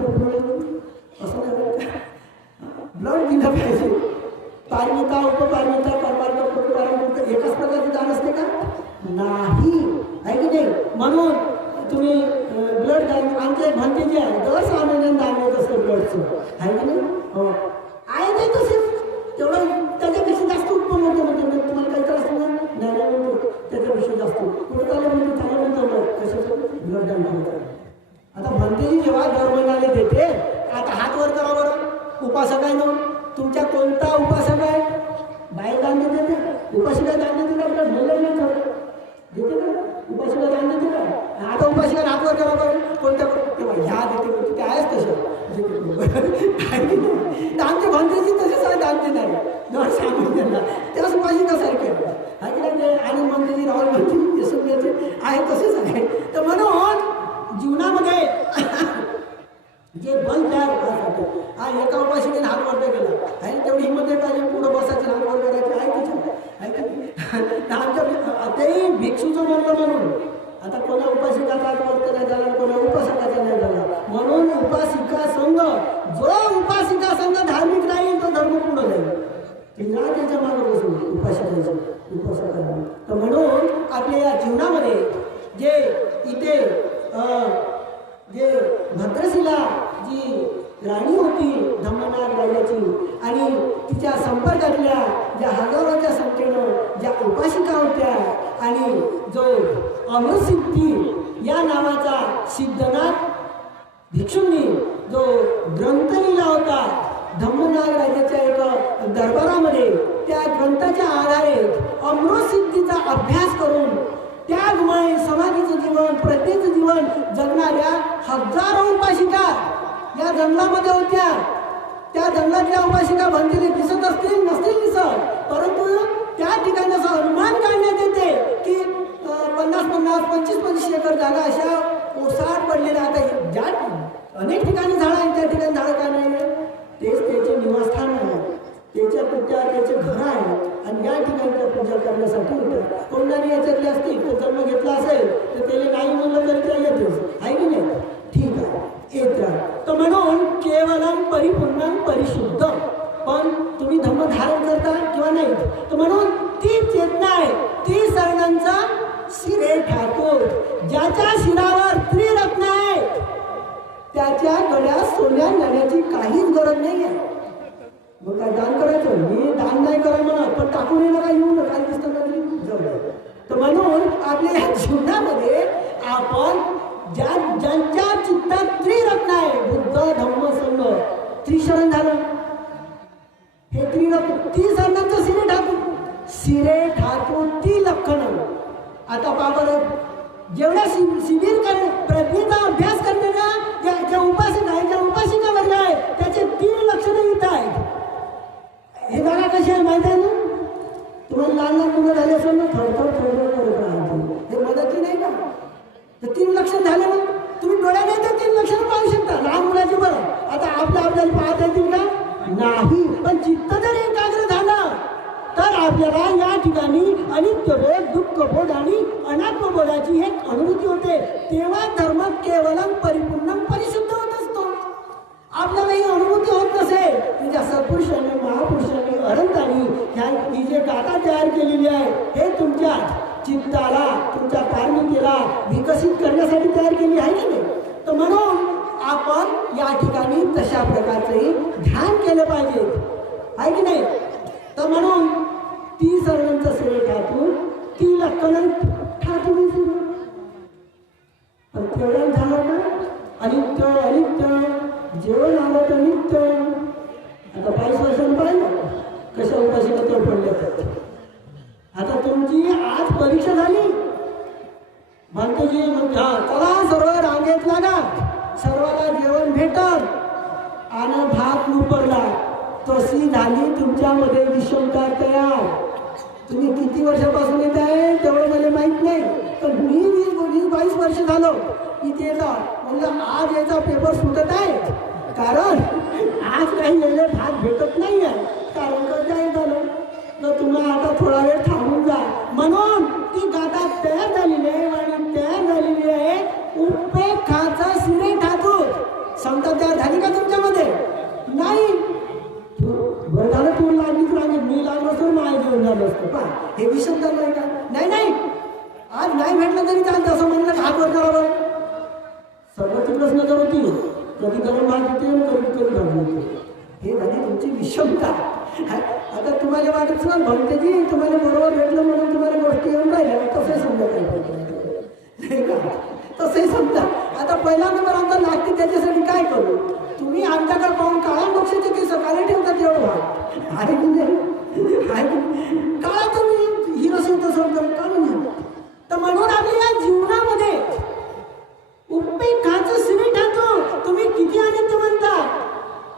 असं नाही, ब्लड दिलं पाहिजे. पारमिता, उपपारमिता, परमार्थ, प्रतिपारमिता एकाच प्रकारचे दान असते का, नाही, आहे की नाही. म्हणून तुम्ही ब्लड दान, आमचे भंते जे आहे दर 6 महिन्यांनी दान देत असतं ब्लडचं, आहे की नाही. हो आहे नाही तसेच, तेवढं त्याच्यापेक्षा जास्त उत्पन्न होतं. म्हणजे तुम्हाला काही त्रास नाही म्हणतो त्याच्यापेक्षा जास्त पुढे चाललं म्हणजे चांगलं म्हणतो कशाचं ब्लड दान करतात. आता म्हणते जेव्हा दर महिन्याला देते, आता हात वर करा बरं. उपासक आहे ना तुमच्या, कोणता उपासक आहे बाहेर दान देते ते, उपासिका दान देते का, आपल्याला बोललं नाही करत देते का, उपासिका दान देते का. आता उपासिका हात वर करा बरं, कोणत्या तेव्हा ह्या देते म्हणते, ते आहेच तसं दानचे भंतेची तसेच आहे, दान देणार दर 6 महिन्यांना, त्याच उपासिकासारखे आहे की नाही. आनंद मंदिर, राहुल मंदिर, यशोमयाचे आहे तसेच आहे. तर म्हणून जीवनामध्ये जे बल तयार होण्यासाठी हा एका उपासिकेने हात वर केला आहे, तेवढी हिंमत नाही पाहिजे पुढं बसायचं हात वर करायचे आहे तिच्या, आहे का. आमच्या तेही भिक्षूचं म्हणलं म्हणून आता कोणा उपासिकाचा हात वर नाही झाला, कोणा उपासकाचा नाही झाला. म्हणून उपासिका संघ, जो उपासिका संघ धार्मिक राहील तो धर्म पुढे जाईल. त्याच्या मागे बसून उपासिकाचं उपासकांना. तर म्हणून आपल्या या जीवनामध्ये जे इथे जे भद्रशिला जी राणी होती धम्मनाग राजाची आणि तिच्या संपर्कातल्या ज्या हजारोच्या संख्येनं ज्या उपासिका होत्या आणि जो अमरसिद्धी या नावाचा सिद्धनाथ भिक्षूंनी जो ग्रंथ लिहिला होता धम्मनाग राजाच्या एका दरबारामध्ये, त्या ग्रंथाच्या आधारे अमृतसिद्धीचा अभ्यास करून त्यागमय समाधीचं जीवन, प्रत्येक जीवन जगणाऱ्या हजारो उपासिका या जंगलामध्ये होत्या. त्या जंगलातल्या उपासिका भंतीने दिसत असतील नसतील दिसत, परंतु त्या ठिकाणी असा अनुमान काढण्यात येते की 50-50, 25-25 एकर जागा अशा ओसाड पडलेल्या. आता ज्या अनेक ठिकाणी झाडं आहेत त्या ठिकाणी झाडं काय नाही, तेच त्याचे निवासस्थान आहे, त्याच्या पूजा त्याचे घर आहे आणि या ठिकाणी त्या पूजा करण्यासाठी होतं. कोणतरी याच्यातले असतील तो जन्म घेतला असेल तर त्याला नाही म्हणलं तरी त्या येतेच, आहे की नाही. ठीक आहे, येत राहा. तर म्हणून केवलम परिपूर्ण परिशुद्ध, पण तुम्ही धम्म धारण करता किंवा नाही. तर म्हणून ती चेतना आहे, ती सर्वांचा शिरे ठाकूर, ज्याच्या शिरावर त्रिरत्न आहे त्याच्या गळ्यात सोन्या जाण्याची काहीच गरज नाही आहे. मग काय दान करायचं, मी दान नाही करा म्हणा, पण टाकून येणं काय येऊ नका, काही दिसतं का जाऊ. तर म्हणून आपल्या या जीवनामध्ये आपण ज्यांच्या चित्तात त्रिरत्न आहे, बुद्ध धम्म संघ त्रिशरण झालं, हे त्रिरत्न ती सर्वांचं शिरे ठाकूर, शिरे ठाकूर ती लक्षणं. आता बाबा जेवढ्या शिबिर प्रज्ञेचा अभ्यास करणाऱ्या ज्या उपासिका आहे, ज्या उपासिका वर्ग आहे त्याचे 3 लक्षणं इथं आहेत. हे बघा कशी आहे माहिती आहे ना, तुम्हाला लहान लहान मुलं झाले असेल ना, थोडं हे मदती नाही का. तर 3 लक्षण झाले ना, तुम्ही डोळ्याने तर 3 लक्षणं पाहू शकता लहान मुलाची. बरं आता आपल्याला पाहता येतील का, नाही, पण चित्त जर एकाग्र झालं तर आपल्याला या ठिकाणी अनित्यबोध, दुःखबोध आणि अनात्मबोधाची एक अनुभूती होते. तेव्हा धर्म केवलम परिपूर्ण परिशुद्ध होत असतो. आपल्याला ही अनुभूती होत नसेल, तुझ्या सत्पुरुषांनी, महापुरुषांनी, अनंतांनी ही जे गाथा तयार केलेली आहे हे तुमच्या चित्ताला, तुमच्या पारमितेला विकसित करण्यासाठी तयार केली आहे की नाही. तर म्हणून आपण या ठिकाणी तशा प्रकारचे ध्यान केलं पाहिजे, आहे की नाही. तर म्हणून ती सर्वांचं श्रेय ठाकून ती लक्षणं ठाकून, पण तेवढं झालं ना, अनित्य अनित्य जेवण आलं तर नित्य. आता 22 वर्षांनी पाहिलं कशा उपासिका तर पडल्या. आता तुमची आज परीक्षा झाली, भंतेजी म्हणते हा चला सर्व रांगेत लागा, सर्वाला जेवण भेटल आणि भात लुपडला. तशी झाली तुमच्यामध्ये विषमता तयार. तुम्ही किती वर्षापासून येत आहे तेवढं मला माहित नाही, पण मी 20-22 वर्ष झालो इथे येतात. म्हणलं आज याचा पेपर सुटत आहे, कारण आज काही वेळे भात भेटत नाही आहे. कारण कसं झालं तर तुम्हाला आता थोडा वेळ थांबून जा. म्हणून ती गाथा तयार झालेली आहे आणि तयार झालेली आहे उपेक्षाचा सिरे ठाकूर. क्षमता तयार झाली का तुमच्यामध्ये? नाही. बरं झालं तू लागलीच रांगेत, मी लागलो असतो माझ्या जेवण झालं असतं. पा हे विषमता नाही का? नाही नाही, आज नाही भेटलं तरी चालतं असं म्हणलं हात वर करावं. सर्वांची प्रश्न तर होती, कधी गरम भात होते कधी कधी भाजी होते. हे झाली तुमची विषमता. आता तुम्हाला वाटत ना भंतेजी तुम्हाला बरोबर भेटलं म्हणून तुम्हाला गोष्टी येऊन राहिल्या, तसंही समजा काही नाही का? तसंही समजा. आता पहिला नंबर आमचा लागते त्याच्यासाठी काय करू? तुम्ही आमच्याकडे पाहून काळा बक्षीचे की सकाळी ठेवतात एवढं भाग आहे की नाही? काळा तुम्ही हिरो सिंह सोडतो काढून. तर म्हणून आपल्या या जीवनामध्ये उपेक्षाचं सिरे ठाकतो. तुम्ही किती आनंद म्हणता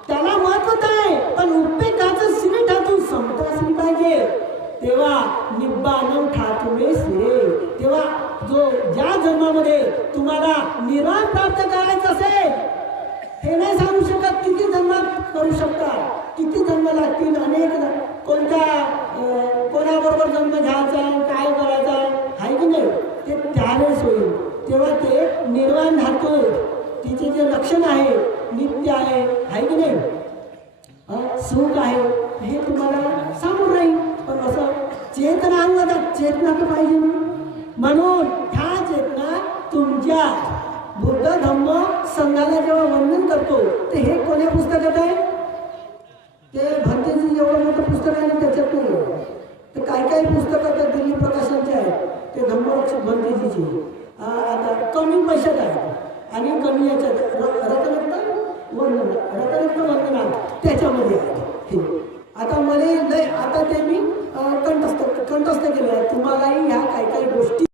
त्याला महत्वच आहे, पण उपेक्षाचं सिरे ठाकून समता असली पाहिजे. तेव्हा निब्बानं ठाकूमे सिरे. तेव्हा जो ज्या जन्मामध्ये तुम्हाला निर्वाण प्राप्त करायचं असेल, हे नाही सांगू शकत किती जन्मात करू शकता, किती जन्म लागतील. अनेक कोणाबरोबर जन्म घ्यायचा, काय करायचा आहे की नाही ते त्यावेळेस होईल. तेव्हा ते निर्वाण धातू तिचे जे लक्षण आहे, नित्य आहे की नाही, सुख आहे, हे तुम्हाला सांगून राहील. पण असं चेतना अंगात चेतना तर पाहिजे ना. म्हणून ह्या चेतना तुमच्या बुद्ध धम्म संघाला जेव्हा वर्णन करतो ते हे कोण्या पुस्तकात आहे? ते भंतेजी जेवढं मोठं पुस्तक आहे ना त्याच्यात नाही. ते काय पुस्तकं तर दिल्ली प्रकाशनचे आहेत, ते धम्मरक्षक भंतेजीची. आता कमी पैशात आहे आणि कमी याच्यात रत्नरत्न वंदना त्याच्यामध्ये आहे. आता मला आता ते मी कंठस्थ केले आहे. तुम्हालाही ह्या काही गोष्टी